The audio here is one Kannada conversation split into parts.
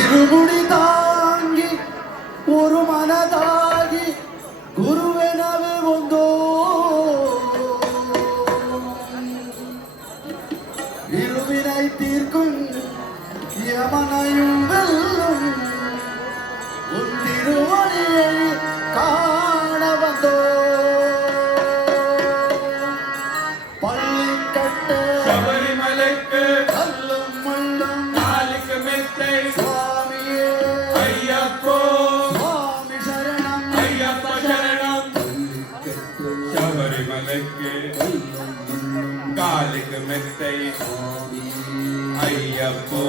இருமுடி தாங்கி ஒரு மனதாகி குருவெனவே வந்தோ இருவினை தீர்க்கும் யமனையும் வெல்லும் உன் திருவடியை காண வந்தோ பள்ளி கட்ட சபரிமலைக்கு கல்லும் முள்ளும் நாளுக்கு மெத்தை சுவாமியே ஐயப்போ சுவாமி சரணம் ஐயப்ப சரணம் சபரிமலைக்கு காலுக்கு மெத்தை ஐயப்போ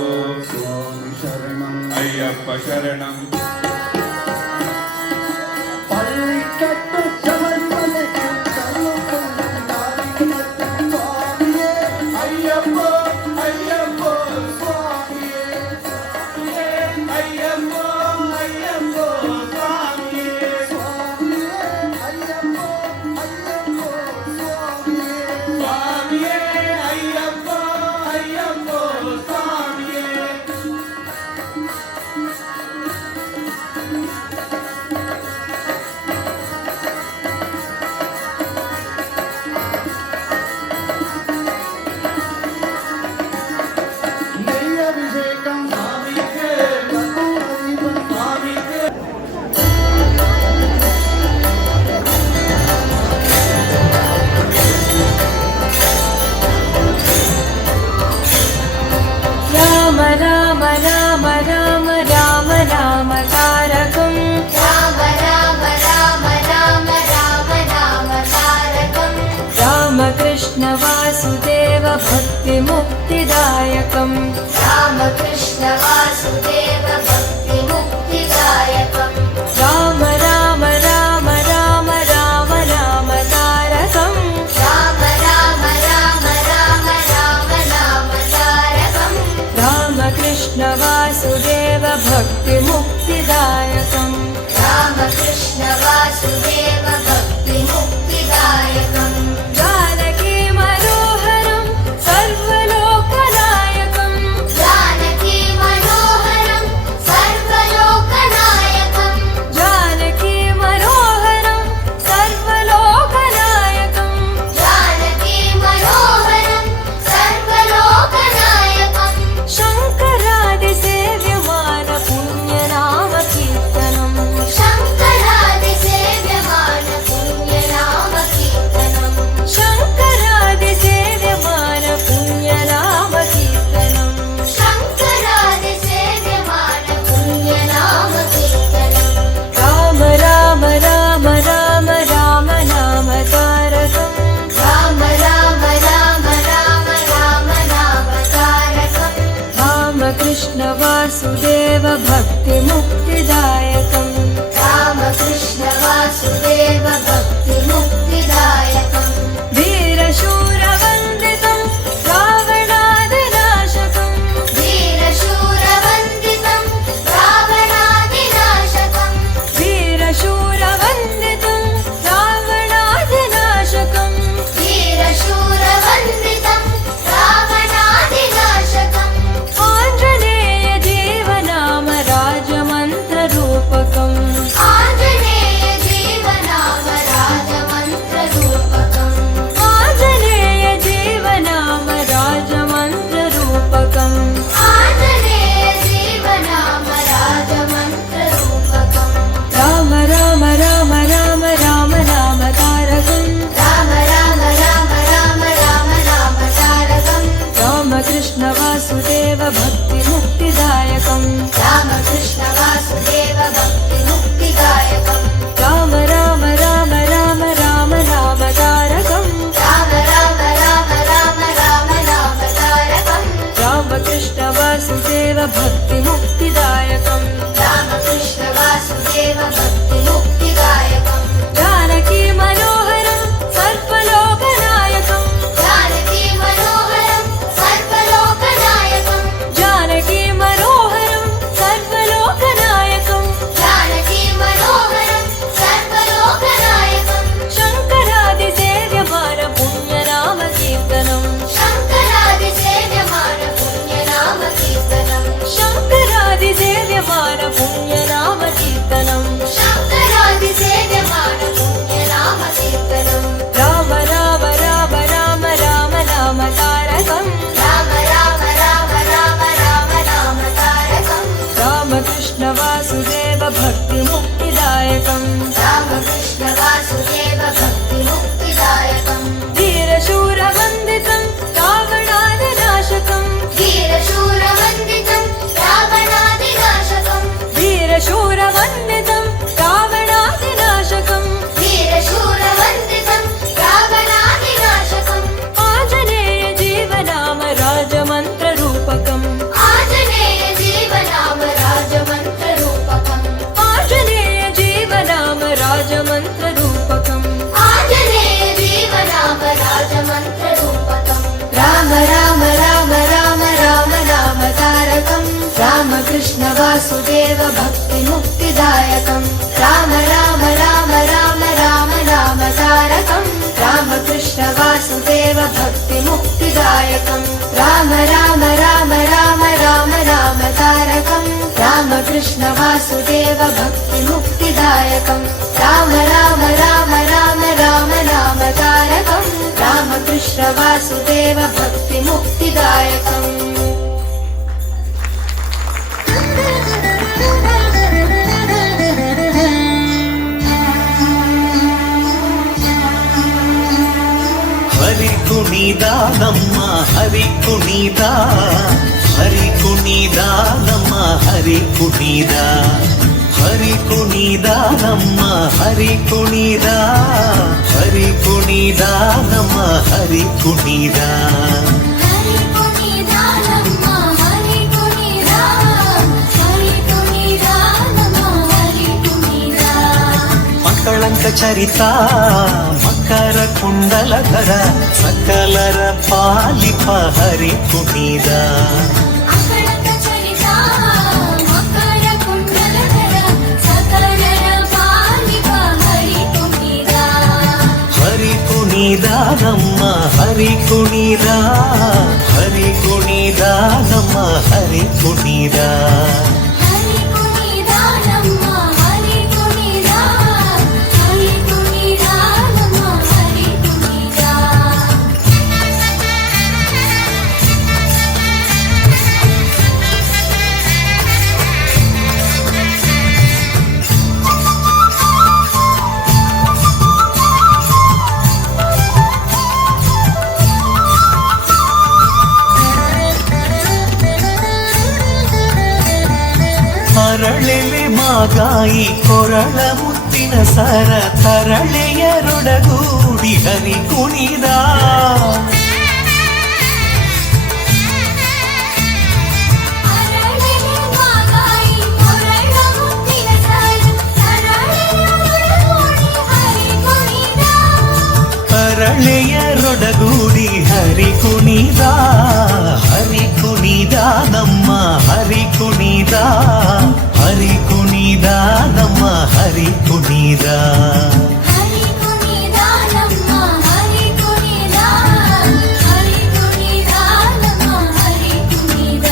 சுவாமி சரணம் ஐயப்ப சரணம் பள்ளி கட்டு சபரிமலைக்கு கல்லும் முள்ளும் நாளுக்கு மெத்தை சுவாமியே ஐயப்போ ஐயப்போ சுவாமியே ஐயப்போ ஐயப்போ சுவாமியே சுவாமியே ஐயப்போ ஐயப்போ சுவாமியே சுவாமியே ஐயப்போ ஐயப்போ சுவாமியே நெய் அபிஷேகம் சுவாமிக்கு கற்பூர தீபம் சுவாமிக்கு राम राम राम राम राम राम तारकं राम राम राम राम राम राम तारकं रामकृष्ण वासुदेव भक्तिमुक्तिदायकं रामकृष्ण वासुदेव भक्तिमुक्तिदायकं राम राम राम राम राम राम तारकं राम राम राम राम राम राम तारकं रामकृष्ण वासुदेव भक्तिमुक्तिदायकं रामकृष्ण वासुदेव भक्तिमुक्तिदायकं जानकी मनोहरं सर्वलोकनायकं जानकी मनोहरं सर्वलोकनायकं जानकी मनोहरं सर्वलोकनायकं जानकी मनोहरं सर्वलोकनायकं शङ्करादिसेव्यमान पुण्यनाम कीर्तनम् शङ्करादिसेव्यमान पुण्यनाम कीर्तनं शङ्करादिसेव्यमान पुण्यनाम कीर्तनम् शङ्करादिसेव्यमान पुण्यनाम कीर्तनं राम राम राम राम राम नाम तारकम् राम राम राम राम राम नाम तारकं रामकृष्ण वासुदेव भक्तिमुक्तिदायकम् रामकृष्ण वासुदेव भक्तिमुक्तिदायकं वीरशूरवन्दितं रावणादिनाशकम् वीरशूरवन्दितं रावणादिनाशकं वीरशूरवन्दितं रावणादिनाशकम् वीरशूरवन्दितं रावणादिनाशकम् आञ्जनेय जीवनाम भक्तिमुक्तिदायकम् रामकृष्ण वासुदेव भक्तिमुक्तिदायकम् राम राम राम राम राम नामतारकम् राम राम राम राम राम नामतारकम् रामकृष्ण वासुदेव भक्तिमुक्तिदायकम् रामकृष्ण वासुदेव भक्तिमुक्तिदायकम् जानकी मनोहरं सर्वलोकनायकम् जानकी मनोहरं सर्वलोकनायकम् जानकी मनोहरं सर्वलोकनायकम् जानकी मनोहरं सर्वलोकनायकम् शङ्करादिसेव्यमान पुण्यनाम कीर्तनम् शङ्करादिसेव्यमान पुण्यनाम कीर्तनम् शङ्करादिसेव्यमान पुण्यनाम कीर्तनम् शङ्करादिसेव्यमान पुण्यनाम कीर्तनम् राम राम राम राम राम नाम तारकम् राम राम राम राम राम नाम तारकम् रामकृष्ण वासुदेव भक्तिमुक्तिदायकम् रामकृष्ण वासुदेव भक्तिमुक्तिदायकम् वीरशूरवन्दितं रावणादिनाशकम् वीरशूरवन्दितं रावणादिनाशकम् वीरशूरवन्दितं रावणादिनाशकम् वीरशूरवन्दितं रावणादिनाशकम् आञ्जनेय जीवनाम राजमन्त्ररूपकम् आञ्जनेय जीवनाम राजमन्त्ररूपकम् आञ्जनेय जीवनाम राजमन्त्ररूपकम् आञ्जनेय जीवनाम राजमन्त्ररूपकम् राम राम राम राम राम नाम तारकम् रामकृष्ण वासुदेव भक्तिमुक्तिदायकम् राम राम राम राम राम नाम तारकम् रामकृष्ण वासुदेव भक्तिमुक्तिदायकम् राम राम राम राम राम नाम तारकम् रामकृष्ण वासुदेव भक्तिमुक्तिदायकम् राम राम राम राम राम नाम तारकम् रामकृष्ण वासुदेव भक्तिमुक्तिदायकम् ಹರಿ ಕುಣಿದ ನಮ್ಮ ಹರಿ ಕುಣಿದ ಹರಿ ಕುಣಿದ ನಮ್ಮ ಹರಿ ಕುಣಿದ ಹರಿ ಕುಣಿದ ನಮ್ಮ ಹರಿ ಕುಣಿದ ಹರಿ ಕುಣಿದ ನಮ್ಮ ಹರಿ ಕುಣಿದ ಹರಿ ಕುಣಿದ ನಮ್ಮ ಹರಿ ಕುಣಿದ ಹರಿ ಕುಣಿದ ನಮ್ಮ ಹರಿ ಕುಣಿದ ಮಕ್ಕಳಂಕ ಚರಿತ ಮಕರ ಕುಂಡಲಧರ ಸಕಲರ ಪಾಲಿಪ ಹರಿ ಕುಣಿದ ಅಕಳಕ ಚರಿತ ಮಕರ ಕುಂಡಲಧರ ಸಕಲರ ಪಾಲಿಪ ಹರಿ ಕುಣಿದ ಹರಿ ಕುಣಿದ ನಮ್ಮ ಹರಿ ಕುಣಿದ ಹರಿ ಕುಣಿದ ನಮ್ಮ ಹರಿ ಕುಣಿದ ಹರಿ ಕುಣಿದ ನಮ್ಮ ಹರಿ ಕುಣಿದ ಹರಿ ಕುಣಿದ ನಮ್ಮ ಹರಿ ಕುಣಿದ ಅರಳೆಲೆ ಮಾಗಾಯಿ ಕೊರಳ ಮುತ್ತಿನ ಸರ ತರಳೆಯರೊಡಗೂಡಿ ಹರಿ ಕುಣಿದ ಅರಳೆಲೆ ಮಾಗಾಯಿ ಕೊರಳ ಮುತ್ತಿನ ಸರ ತರಳೆಯರೊಡಗೂಡಿ ಹರಿ ಕುಣಿದ ತರಳೆಯರೊಡಗೂಡಿ ಹರಿ ಕುಣಿದ ಹರಿ ಕುಣಿದ ನಮ್ಮ ಹರಿ ಕುಣಿದ ಹರಿ ಕುಣಿದ ನಮ್ಮ ಹರಿ ಕುಣಿದ ಹರಿ ಕುಣಿದ ನಮ್ಮ ಹರಿ ಕುಣಿದ ಹರಿ ಕುಣಿದ ನಮ್ಮ ಹರಿ ಕುಣಿದ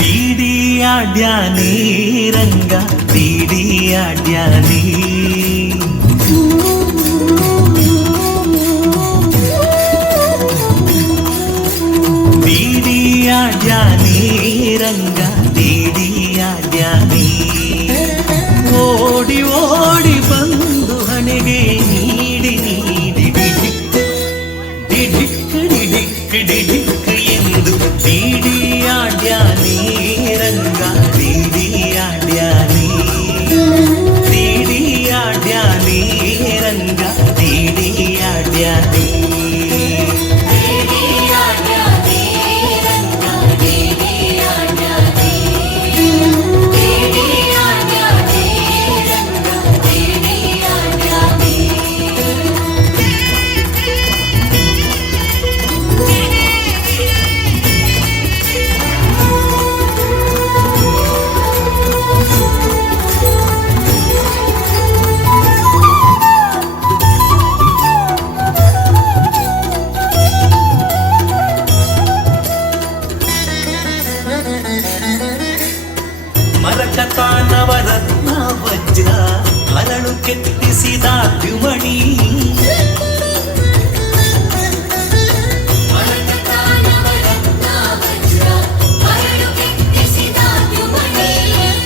ಬೀಡಿಯಾಡ್ಯಾನಿ ರಂಗ ಬೀಡಿಯಾಡ್ಯಾನಿ ಬೀಡಿಯಾಡ್ಯಾನಿ ರಂಗ ಬೀಡಿಯಾಡ್ಯಾನಿ ಓಡಿ ಓಡಿ ಬಂದು ಹಣೆಗೆ ನೀಡಿ ನೀಡಿ ಡಿಡಿಕ್ ಡಿಡಿಕ್ ಡಿಡಿಕ್ ದ್ಯುಮಣಿ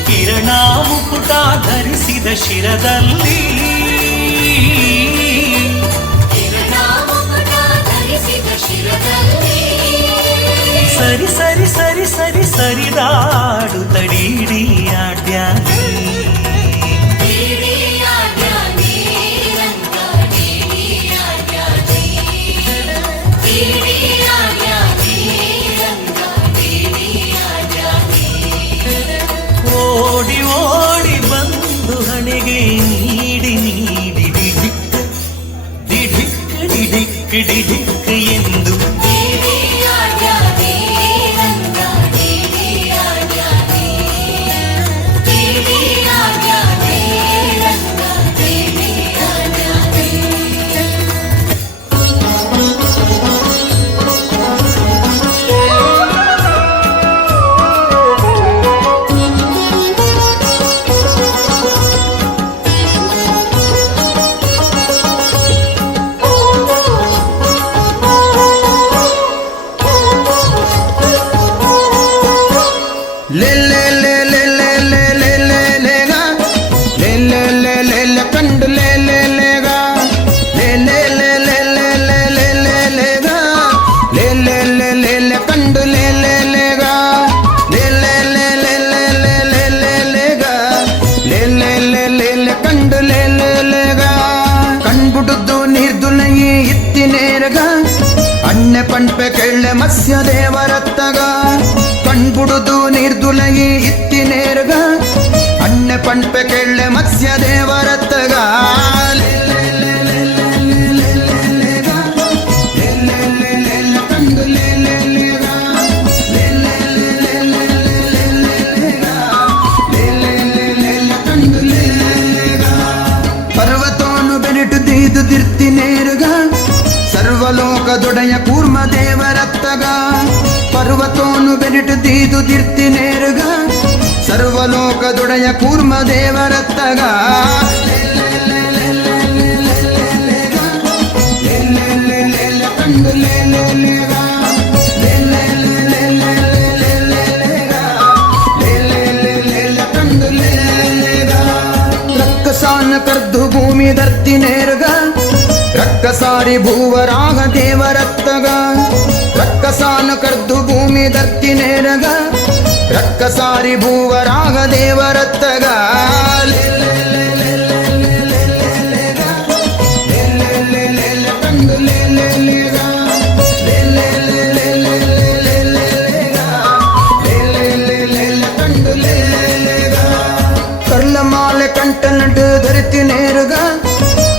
ಕಿರಣ ಮುಕುಟ ಧರಿಸಿದ ಶಿರದಲ್ಲಿ ಸರಿ ಸರಿ ಸರಿ ಸರಿ ಸರಿದಾಡು ತಡೀಡಿ ಆಡ್ಯಾನಿ ಓಡಿ ಓಡಿ ಬಂದು ಹಣೆಗೆ ನೀಡಿ ನೀಡಿ ಡಿಡಿಕ್ ಡಿಡಿಕ್ ಡಿಡಿಕ್ ಡಿಡಿಕ್ ಎಂದು ಅಣ್ಣೆ ಪಂಪೆ ಕೆಳ್ಳೆ ಮತ್ಸ್ಯ ದೇವರತ್ತಗ ಕಣ್ಬುಡುದು ನೀರ್ದುಲಗಿ ಇತ್ತಿನೇರ್ಗ ಅಣ್ಣೆ ಪಂಪೆ ಕೆಳ್ಳೆ ಮತ್ಸ್ಯ ದೇವರತ್ತಗ ಪರ್ವತೋನು ಬೆನಿಟು ದೀದು ದಿರ್ತಿನೇರ್ಗ ಸರ್ವಲೋಕದೊಡೆಯ ಕೂರ್ಮ ದೇವರತ್ತಗ ಪರ್ವತೋನು ಬೆನಿಟು ದೀದು ದಿರ್ತಿನೇರ್ಗ ಸರ್ವಲೋಕದೊಡೆಯ ಕೂರ್ಮ ದೇವರತ್ತಗ ರಕ್ಕಸಾನ ಕರ್ದು ಭೂಮಿ ಧರ್ತಿನೇರ್ಗ ರಕ್ಕಸಾರಿ ಭೂವರಾಗ ದೇವರತ್ತಗ ರಕ್ಕಸಾನ ಕರ್ದು ಭೂಮಿ ಧರ್ತಿನೇರಗ ರಕ್ಕಸಾರಿ ಭೂವರಾಗ ದೇವರತ್ತಗ ಕರ್ಲಮಾಲೆ ಕಂಠ ನಡು ಧರಿತಿನೇರ್ಗ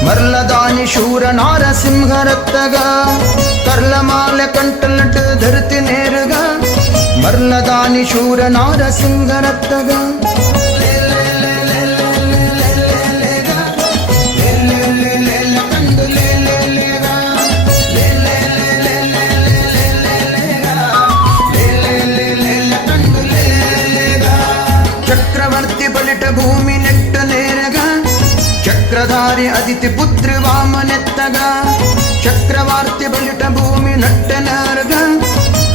ಮರ್ಲದಾನಿ ಶೂರ ನಾರಸಿಂಹರತ್ತಗ ಕರ್ಲಮಾಲೆ ಕಂಠಲಟ್ಟು ಧರತಿ ನೇರ್ಗ ಮರ್ಲದಾನಿ ಶೂರ ನಾರಸಿಂಹರತ್ತಗ ಚಕ್ರವರ್ತಿ ಬಲಿಟ ಭೂಮಿ ನೆಟ್ಟ ನೇರಗ ಚಕ್ರಧಾರಿ ಅದಿತಿ ಪುತ್ರ ವಾಮನೆತ್ತಗ ಚಕ್ರವಾರ್ತಿ ಬಲಿಟ ಭೂಮಿ ನಟ್ಟನರ್ಗ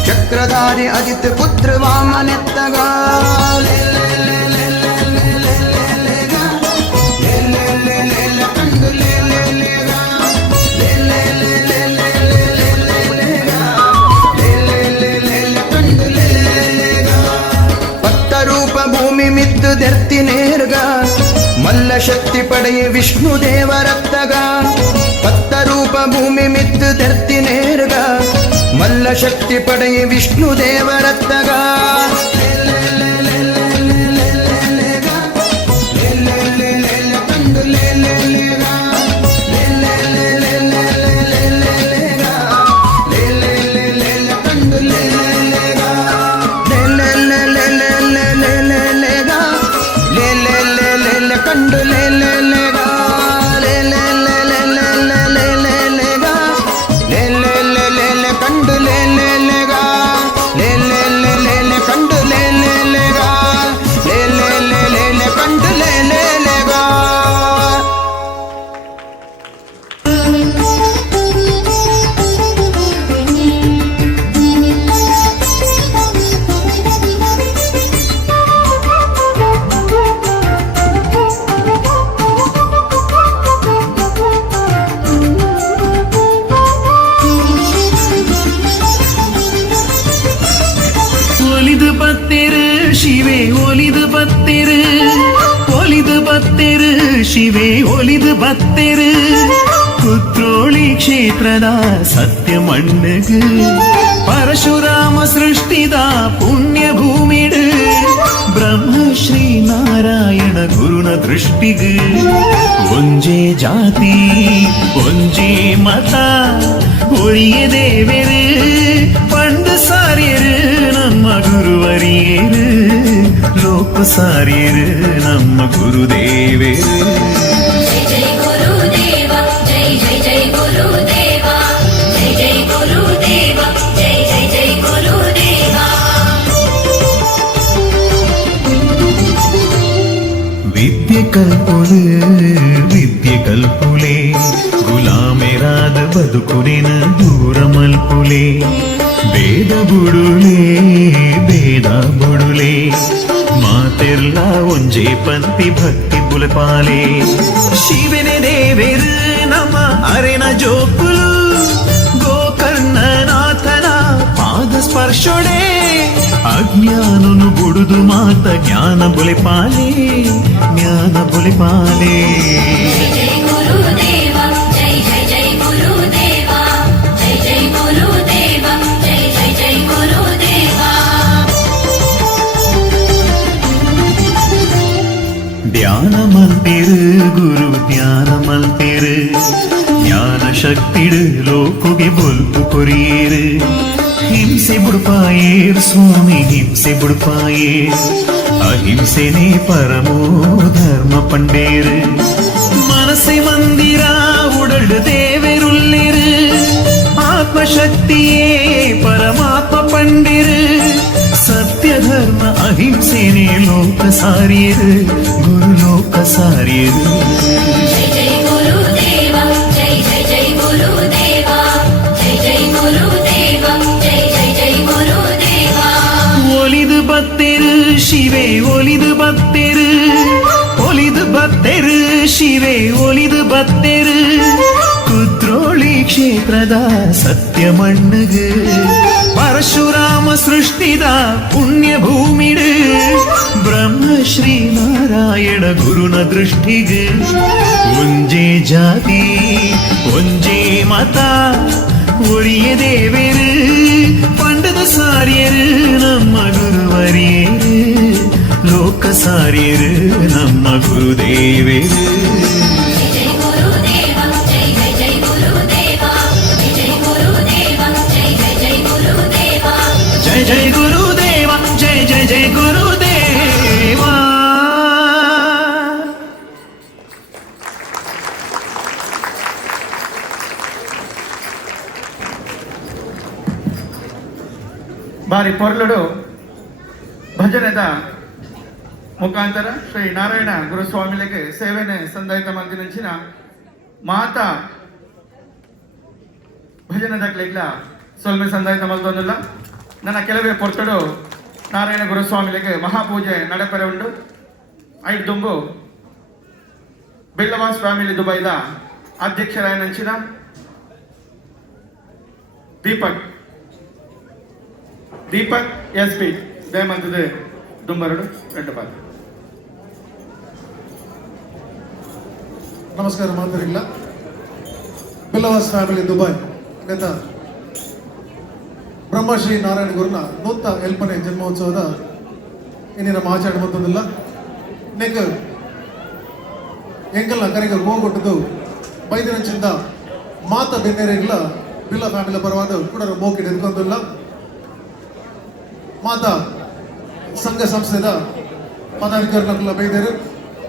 ಚಕ್ರಧಾರಿ ಅದಿತಿ ಪುತ್ರ ವಾಮನೆತ್ತಗ ರೂಪ ಭೂಮಿ ಮಿತ್ತು ದೆರ್ತಿ ನೇರ್ಗ ಮಲ್ಲ ಶಕ್ತಿ ಪಡೆಯ ವಿಷ್ಣು ದೇವರತ್ತಗ ಪತ್ತ ರೂಪ ಭೂಮಿ ಮಿತ್ತು ದೆರ್ತಿ ನೇರ್ಗ ಮಲ್ಲ ಶಕ್ತಿ ಪಡೆಯ ವಿಷ್ಣು ದೇವರತ್ತಗ ಕಂಡು ಕಂಡು ಶಿವೆ ಒಲಿದು ಬತ್ತೆರು ಕುತ್ರೋಳಿ ಕ್ಷೇತ್ರದ ಸತ್ಯ ಮಣ್ಣಗು ಪರಶುರಾಮ ಸೃಷ್ಟಿದ ಪುಣ್ಯ ಭೂಮಿಡು ಬ್ರಹ್ಮಶ್ರೀ ನಾರಾಯಣ ಗುರುನ ದೃಷ್ಟಿಗು ಒಂಜೇ ಜಾತಿ ಒಂಜೇ ಮತ ಒರಿಯ ದೇವೆರು ಪಂಡು ಸಾರ್ಯರು ನಮ್ಮ ಗುರುವರಿಯರು ಲೋಕ ಸಾರ್ಯರು ನಮ್ಮ ಗುರುದೇವರು. जय जय गुरुदेवा जय जय जय गुरुदेवा जय जय गुरुदेवा जय जय जय गुरुदेवा. ವಿದ್ಯೆ ಕಲ್ಪುಲೆ ವಿದ್ಯೆ ಕಲ್ಪುಲೆ ಗುಲಾಮೆರಾದ ಬದುಕುನಿನ ದೂರ ಮಲ್ಪುಲೆ ಭೇದ ಬುಡುಲೆ ಭೇದ ಬುಡುಲೆ ಮಾತೆರ್ಲ ಒಂಜೇ ಪಂಥಿ ಭಕ್ತಿ ಬುಲಪಾಲೆ ಶಿವನೇ ದೇವೆರು ನಮ್ಮ ಅರೆನ ಜೋಕುಲು ಗೋಕರ್ಣನಾಥನ ಪಾದ ಸ್ಪರ್ಶೊಡೆ ಅಜ್ಞಾನನು ಬುಡುದು ಮಾತ ಜ್ಞಾನ ಬುಲೆಪಾಲೆ ಜ್ಞಾನ ಬುಲೆಪಾಲೆ. जय जय गुरुदेवा जय जय जय गुरुदेवा जय जय गुरुदेवा जय जय जय गुरुदेवा. ಧ್ಯಾನ ಮಲ್ತಿರು ಗುರು ಧ್ಯಾನ ಮಲ್ತಿರು ಜ್ಞಾನ ಶಕ್ತಿಡು ಲೋಕುಗೆ ಬೊಲ್ಪು ಕೊರಿಯೇರು ಹಿಂಸೆ ಬುಡ್ಪಾಯೇರ್ ಸ್ವಾಮಿ ಹಿಂಸೆ ಬುಡ್ಪಾಯೇರ್ ಅಹಿಂಸೆನೇ ಪರಮೋ ಧರ್ಮ ಪಂಡೇರು ಮನಸ್ಸೆ ಮಂದಿರ ಉಡಲು ದೇವೆರುಲ್ಲಿರು ಆತ್ಮಶಕ್ತಿಯೇ ಪರಮಾತ್ಮ ಪಂಡಿರು ಸತ್ಯ ಧರ್ಮ ಅಹಿಂಸೆನೇ ಲೋಕ ಸಾರಿಯರು ಗುರು ಲೋಕ ಸಾರಿಯರು. जय जय गुरुदेवा जय जय जय गुरुदेवा जय जय गुरुदेवा जय जय जय गुरुदेवा. ಒಲಿದು ಬತ್ತೆರು ಶಿವೆ ಒಲಿದು ಬತ್ತೆರು ಒಲಿದು ಬತ್ತೆರು ಶಿವೆ ಒಲಿದು ಬತ್ತೆರು ಕುತ್ರೋಳಿ ಕ್ಷೇತ್ರದ ಸತ್ಯ ಮಣ್ಣಗು ಪರಶುರಾಮ ಸೃಷ್ಟಿದ ಪುಣ್ಯ ಭೂಮಿಡು ಬ್ರಹ್ಮಶ್ರೀ ನಾರಾಯಣ ಗುರುನ ದೃಷ್ಟಿಗೆ ಒಂಜೇ ಜಾತಿ ಒಂಜೇ ಮತ ಒರಿಯ ದೇವೆರು ಪಂಡದ ಸಾರ್ಯರು ನಮ್ಮ ಗುರುವರಿಯರು ಲೋಕ ಸಾರ್ಯರು ನಮ್ಮ ಗುರುದೇವರು. जय जय गुरुदेवा जय जय जय गुरुदेवा जय जय गुरुदेवा जय जय जय गुरुदेवा. ಜಯ ಜಯ ಗುರುದೇವ ಜಯ ಜಯ ಜಯ ಗುರುದೇವ. ಬಾರಿ ಪೊರ್ಲುಡು ಭಜನೆದ ಮುಖಾಂತರ ಶ್ರೀ ನಾರಾಯಣ ಗುರುಸ್ವಾಮಿಗಳಿಗೆ ಸೇವೆನೆ ಸಂದಾಯಿತ ಮಂದಿನಿಂಚಿನ ಮಾತ ಭಜನೆದಾಗ್ಲಿಗ್ಲ ಸೊಲ್ಮೆ ಸಂದಾಯಿತ ಮಲ್ದೊಂದಿಲ್ಲ ನನ್ನ ಕೆಲವೇ ಪೊರ್ತಡು ನಾರಾಯಣ ಗುರುಸ್ವಾಮಿಗಳಿಗೆ ಮಹಾಪೂಜೆ ನಡೆಪರೆ ಉಂಡು ಐದು ದುಂಬು ಬಿಲ್ಲವಾಸ್ ಫ್ಯಾಮಿಲಿ ದುಬೈದ ಅಧ್ಯಕ್ಷರಾಯ ನಂಚಿನ ದೀಪಕ್ ಎಸ್ ಪಿ ದಯಮಂತದ ದುಂಬರಡು ರೆಂಡು ಪಾದ. ನಮಸ್ಕಾರ ಮಾತರಿಲ್ಲ ಬಿಲ್ಲವಾಸ್ ಫ್ಯಾಮಿಲಿ ದುಬೈ ಗತ ಬ್ರಹ್ಮಶ್ರೀ ನಾರಾಯಣ ಗುರುನ ನೂತ ಎಲ್ಪನೆ ಜನ್ಮೋತ್ಸವದ ಇನ್ನಿನ ಆಚರಣೆ ಬಂದಿಲ್ಲ ನೆಕ್ ಎಂಕಲ್ನ ಕರೆಗೆ ಹೋಗೊಟ್ಟದು ಬೈದಿನಂಚಿಂದ ಮಾತ ಬೆನ್ನೇರಿಲ್ಲ ಬಿಲ್ಲ ಫ್ಯಾಮಿಲಿ ಪರವಾದ ಕೂಡ ಮೋಕಿಡ್ ಎದ್ಕೊಂದಿಲ್ಲ ಮಾತ ಸಂಘ ಸಂಸ್ಥೆದ ಪದಾಧಿಕಾರಿಗಳ ಬೈದರು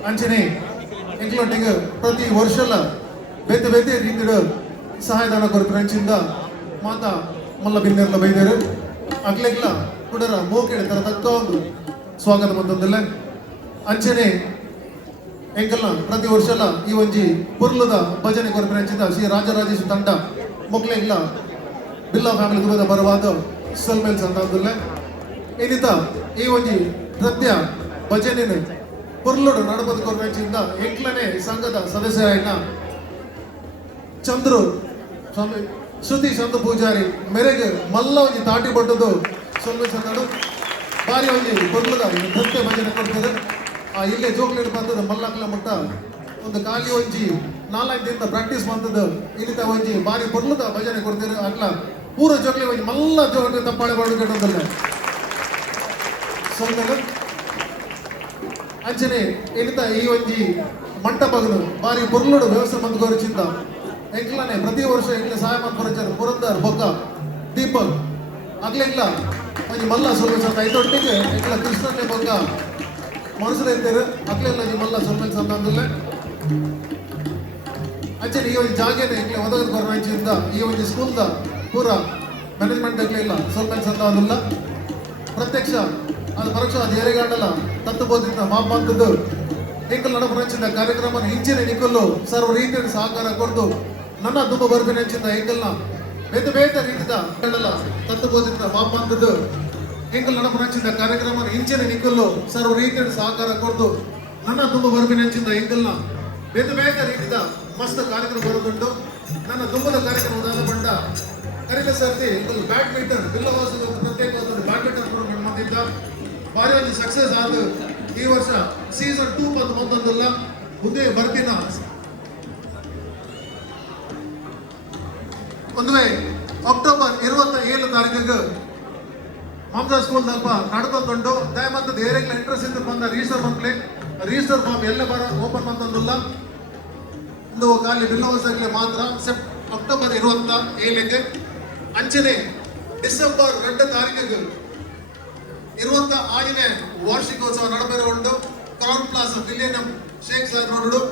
ಅಂಚನೆ ಎಂಕ್ಲೊಟ್ಟಿಗೆ ಪ್ರತಿ ವರ್ಷಲ ಬೇತೆ ಬೇತೆ ರೀತಿಯ ಸಹಾಯಧನ ಕೊರಪಿನಂಚಿಂದ ಮಾತಾ ಮಲ್ಲ ಬಿನ್ನೆರ್ಲ ಬೈದರು ಅಗ್ಲೆಗ್ಲ ಕುಡರ ಮೋಕೆಡೆ ತರ ತಕ್ಕ ಒಂದು ಸ್ವಾಗತ ಬಂದೊಂದಿಲ್ಲ ಅಂಚನೆ ಎಂಕಲ್ನ ಪ್ರತಿ ವರ್ಷಲ ಈ ಒಂಜಿ ಪುರ್ಲದ ಭಜನೆ ಕೊರಪಿನಂಚಿಂದ ಶ್ರೀ ರಾಜರಾಜೇಶ್ವರ ತಂಡ ಮೊಕ್ಲೆಗ್ಲ ಬಿಲ್ಲಾ ಫ್ಯಾಮಿಲಿ ದುಬೈದ ಬರವಾದ ಸಲ್ಮೇಲ್ ಸಂದಾಂದಿಲ್ಲ ಏನಿತ ಈ ಒಂಜಿ ನೃತ್ಯ ಭಜನೆ ಪುರ್ಲುಡು ನಡಪದ ಕೊರಪಿನಂಚಿಂದ ಎಂಕ್ಲನೇ ಸಂಘದ ಸದಸ್ಯರಾಯಿನ ಚಂದ್ರು ಸ್ವಾಮಿ ಶ್ರುತಿ ಸಂತ ಪೂಜಾರಿ ಮೇರೆಗೆ ಮಲ್ಲ ಒಂಜಿ ತಾಟಿ ಬಡ್ಡದು ಸೊಲ್ಮೆ ಸಂದಡು ಬಾರಿ ಒಂಜಿ ಪುರ್ಲದ ನೃತ್ಯ ಭಜನೆ ಕೊಡ್ತದೆ ಆ ಇಲ್ಲೇ ಜೋಕ್ಲೇಟ್ ಬಂದದ ಮಲ್ಲಕ್ಲ ಮುಟ್ಟ ಒಂದು ಖಾಲಿ ಒಂಜಿ 4 ದಿನದ ಪ್ರಾಕ್ಟೀಸ್ ಮಾಡ್ತದ ಇಲ್ಲಿತ ಒಂಜಿ ಬಾರಿ ಬರ್ಲದ ಭಜನೆ ಕೊಡ್ತೀರಿ ಅಟ್ಲ ಪೂರ ಜೋಕ್ಲಿ ಒಂಜಿ ಮಲ್ಲ ಜೋಕ್ಲಿ ತಪ್ಪಾಳೆ ಬಾಡು ಕೇಟೋದಲ್ಲ ಸ್ವಲ್ಪ ಅಂಚನೆ ಇಲ್ಲಿತ ಈ ಒಂಜಿ ಮಂಟಪಗಳು ಬಾರಿ ಬರ್ಲುಡು ವ್ಯವಸ್ಥೆ ಮಂತ್ ಕೋರಿಚಿಂದ ಎಂಕ್ಲನೆ ಪ್ರತಿ ವರ್ಷ ಎಂಕ್ಲೆ ಸಹಾಯ ಮಾಡ್ಕೊರಚಾರ ಪುರಂದರ್ ಬೊಕ್ಕ ದೀಪಕ್ ಆಗ್ಲಿಲ್ಲ ಒಂಜಿ ಮಲ್ಲ ಸ್ವಲ್ಪ ಐದೊಟ್ಟಿಗೆ ಎಂಕ್ಲ ಕೃಷ್ಣನ್ನೇ ಬೊಕ್ಕ ಮನಸ್ಸು ಇರ್ತಾರೆ ಅಕ್ಲೆಲ್ಲ ಈ ಮಲ್ಲ ಸ್ವಲ್ಪ ಸಂಬಂಧಿಲ್ಲ ಅಂಚನೆ ಈ ಒಂದು ಜಾಗನೇ ಎಂಕ್ಲೆ ಒದಗದ ಕೊರನಾಂಚಿಂದ ಈ ಒಂದು ಸ್ಕೂಲ್ದ ಪೂರ ಮ್ಯಾನೇಜ್ಮೆಂಟ್ ಇಲ್ಲ ಸ್ವಲ್ಪ ಸಂತಾದಿಲ್ಲ ಪ್ರತ್ಯಕ್ಷ ಅದು ಪರೋಕ್ಷ ಅದು ಏರೆಗಾಡಲ್ಲ ತತ್ತುಬೋದಿಂದ ಮಾಪಂತದ್ದು ಎಂಕಲ್ ನಡಪರಂಚಿದ ಕಾರ್ಯಕ್ರಮ ಹಿಂಚಿನ ನಿಕ್ಕಲು ಸರ್ವ ರೀತಿಯ ಸಹಕಾರ ಕೊಡ್ದು ನನ್ನ ತುಂಬ ಬರ್ಬೇನೆಂಚಿದ ಎಂಕಲ್ನ ಬೇತೆ ಬೇತೆ ರೀತಿಯ ತತ್ತುಬೋದಿಂದ ಮಾಪಂತದ್ದು ಎಂಕಲ್ ನಡಪರಂಚಿದ ಕಾರ್ಯಕ್ರಮ ಹಿಂಚಿನ ನಿಕ್ಕಲು ಸರ್ವ ರೀತಿಯ ಸಹಕಾರ ಕೊಡ್ದು ನನ್ನ ತುಂಬ ಬರ್ಬೇನೆಂಚಿದ ಎಂಕಲ್ನ ಬೇತೆ ಬೇತೆ ರೀತಿಯ ಮಸ್ತ್ ಕಾರ್ಯಕ್ರಮ ಬರುದುಂಟು ನನ್ನ ತುಂಬದ ಕಾರ್ಯಕ್ರಮದ ಬಂಡ ಕರೆದ ಸರ್ತಿ ಬ್ಯಾಡ್ಮಿಂಟನ್ ಬಿಲ್ಲವಾಸದ ಪ್ರತ್ಯೇಕವಾದ ಬ್ಯಾಡ್ಮಿಂಟನ್ ಟೂರ್ನಮೆಂಟ್ ಮಾಡಿದ್ದ ಭಾರಿ ಒಂದು ಸಕ್ಸಸ್ ಆದ ಈ ವರ್ಷ ಸೀಸನ್ 2 ಬಂದಲ್ಲ ಮುಂದೆ ಬರ್ತಿನ ಒಂದು ಅಕ್ಟೋಬರ್ 27 ತಾರೀಕಿಗೆ ಮಮತಾ ಸ್ಕೂಲ್ ದಲ್ಪ ನಡೆದುಕೊಂಡು ದಯಮಂತದ ಏರಿಯಾಗಳ ಇಂಟ್ರೆಸ್ಟ್ ಇದ್ದು ಬಂದ ರಿಜಿಸ್ಟರ್ ಫಾರ್ಮ್ ಎಲ್ಲ ಓಪನ್ ಅಂತಂದಿಲ್ಲ ಒಂದು ಖಾಲಿ ಬಿಲ್ಲವಾಸಕ್ಕೆ ಮಾತ್ರ ಅಕ್ಟೋಬರ್ 27ಗೆ ಅಂಚನೆ ಡಿಸೆಂಬರ್ 2 ತಾರೀಕಿಗೆ 26ನೇ ವಾರ್ಷಿಕೋತ್ಸವ ನಡಬೆರಗೊಂಡು crown plaza millennium Sheikh Sahib road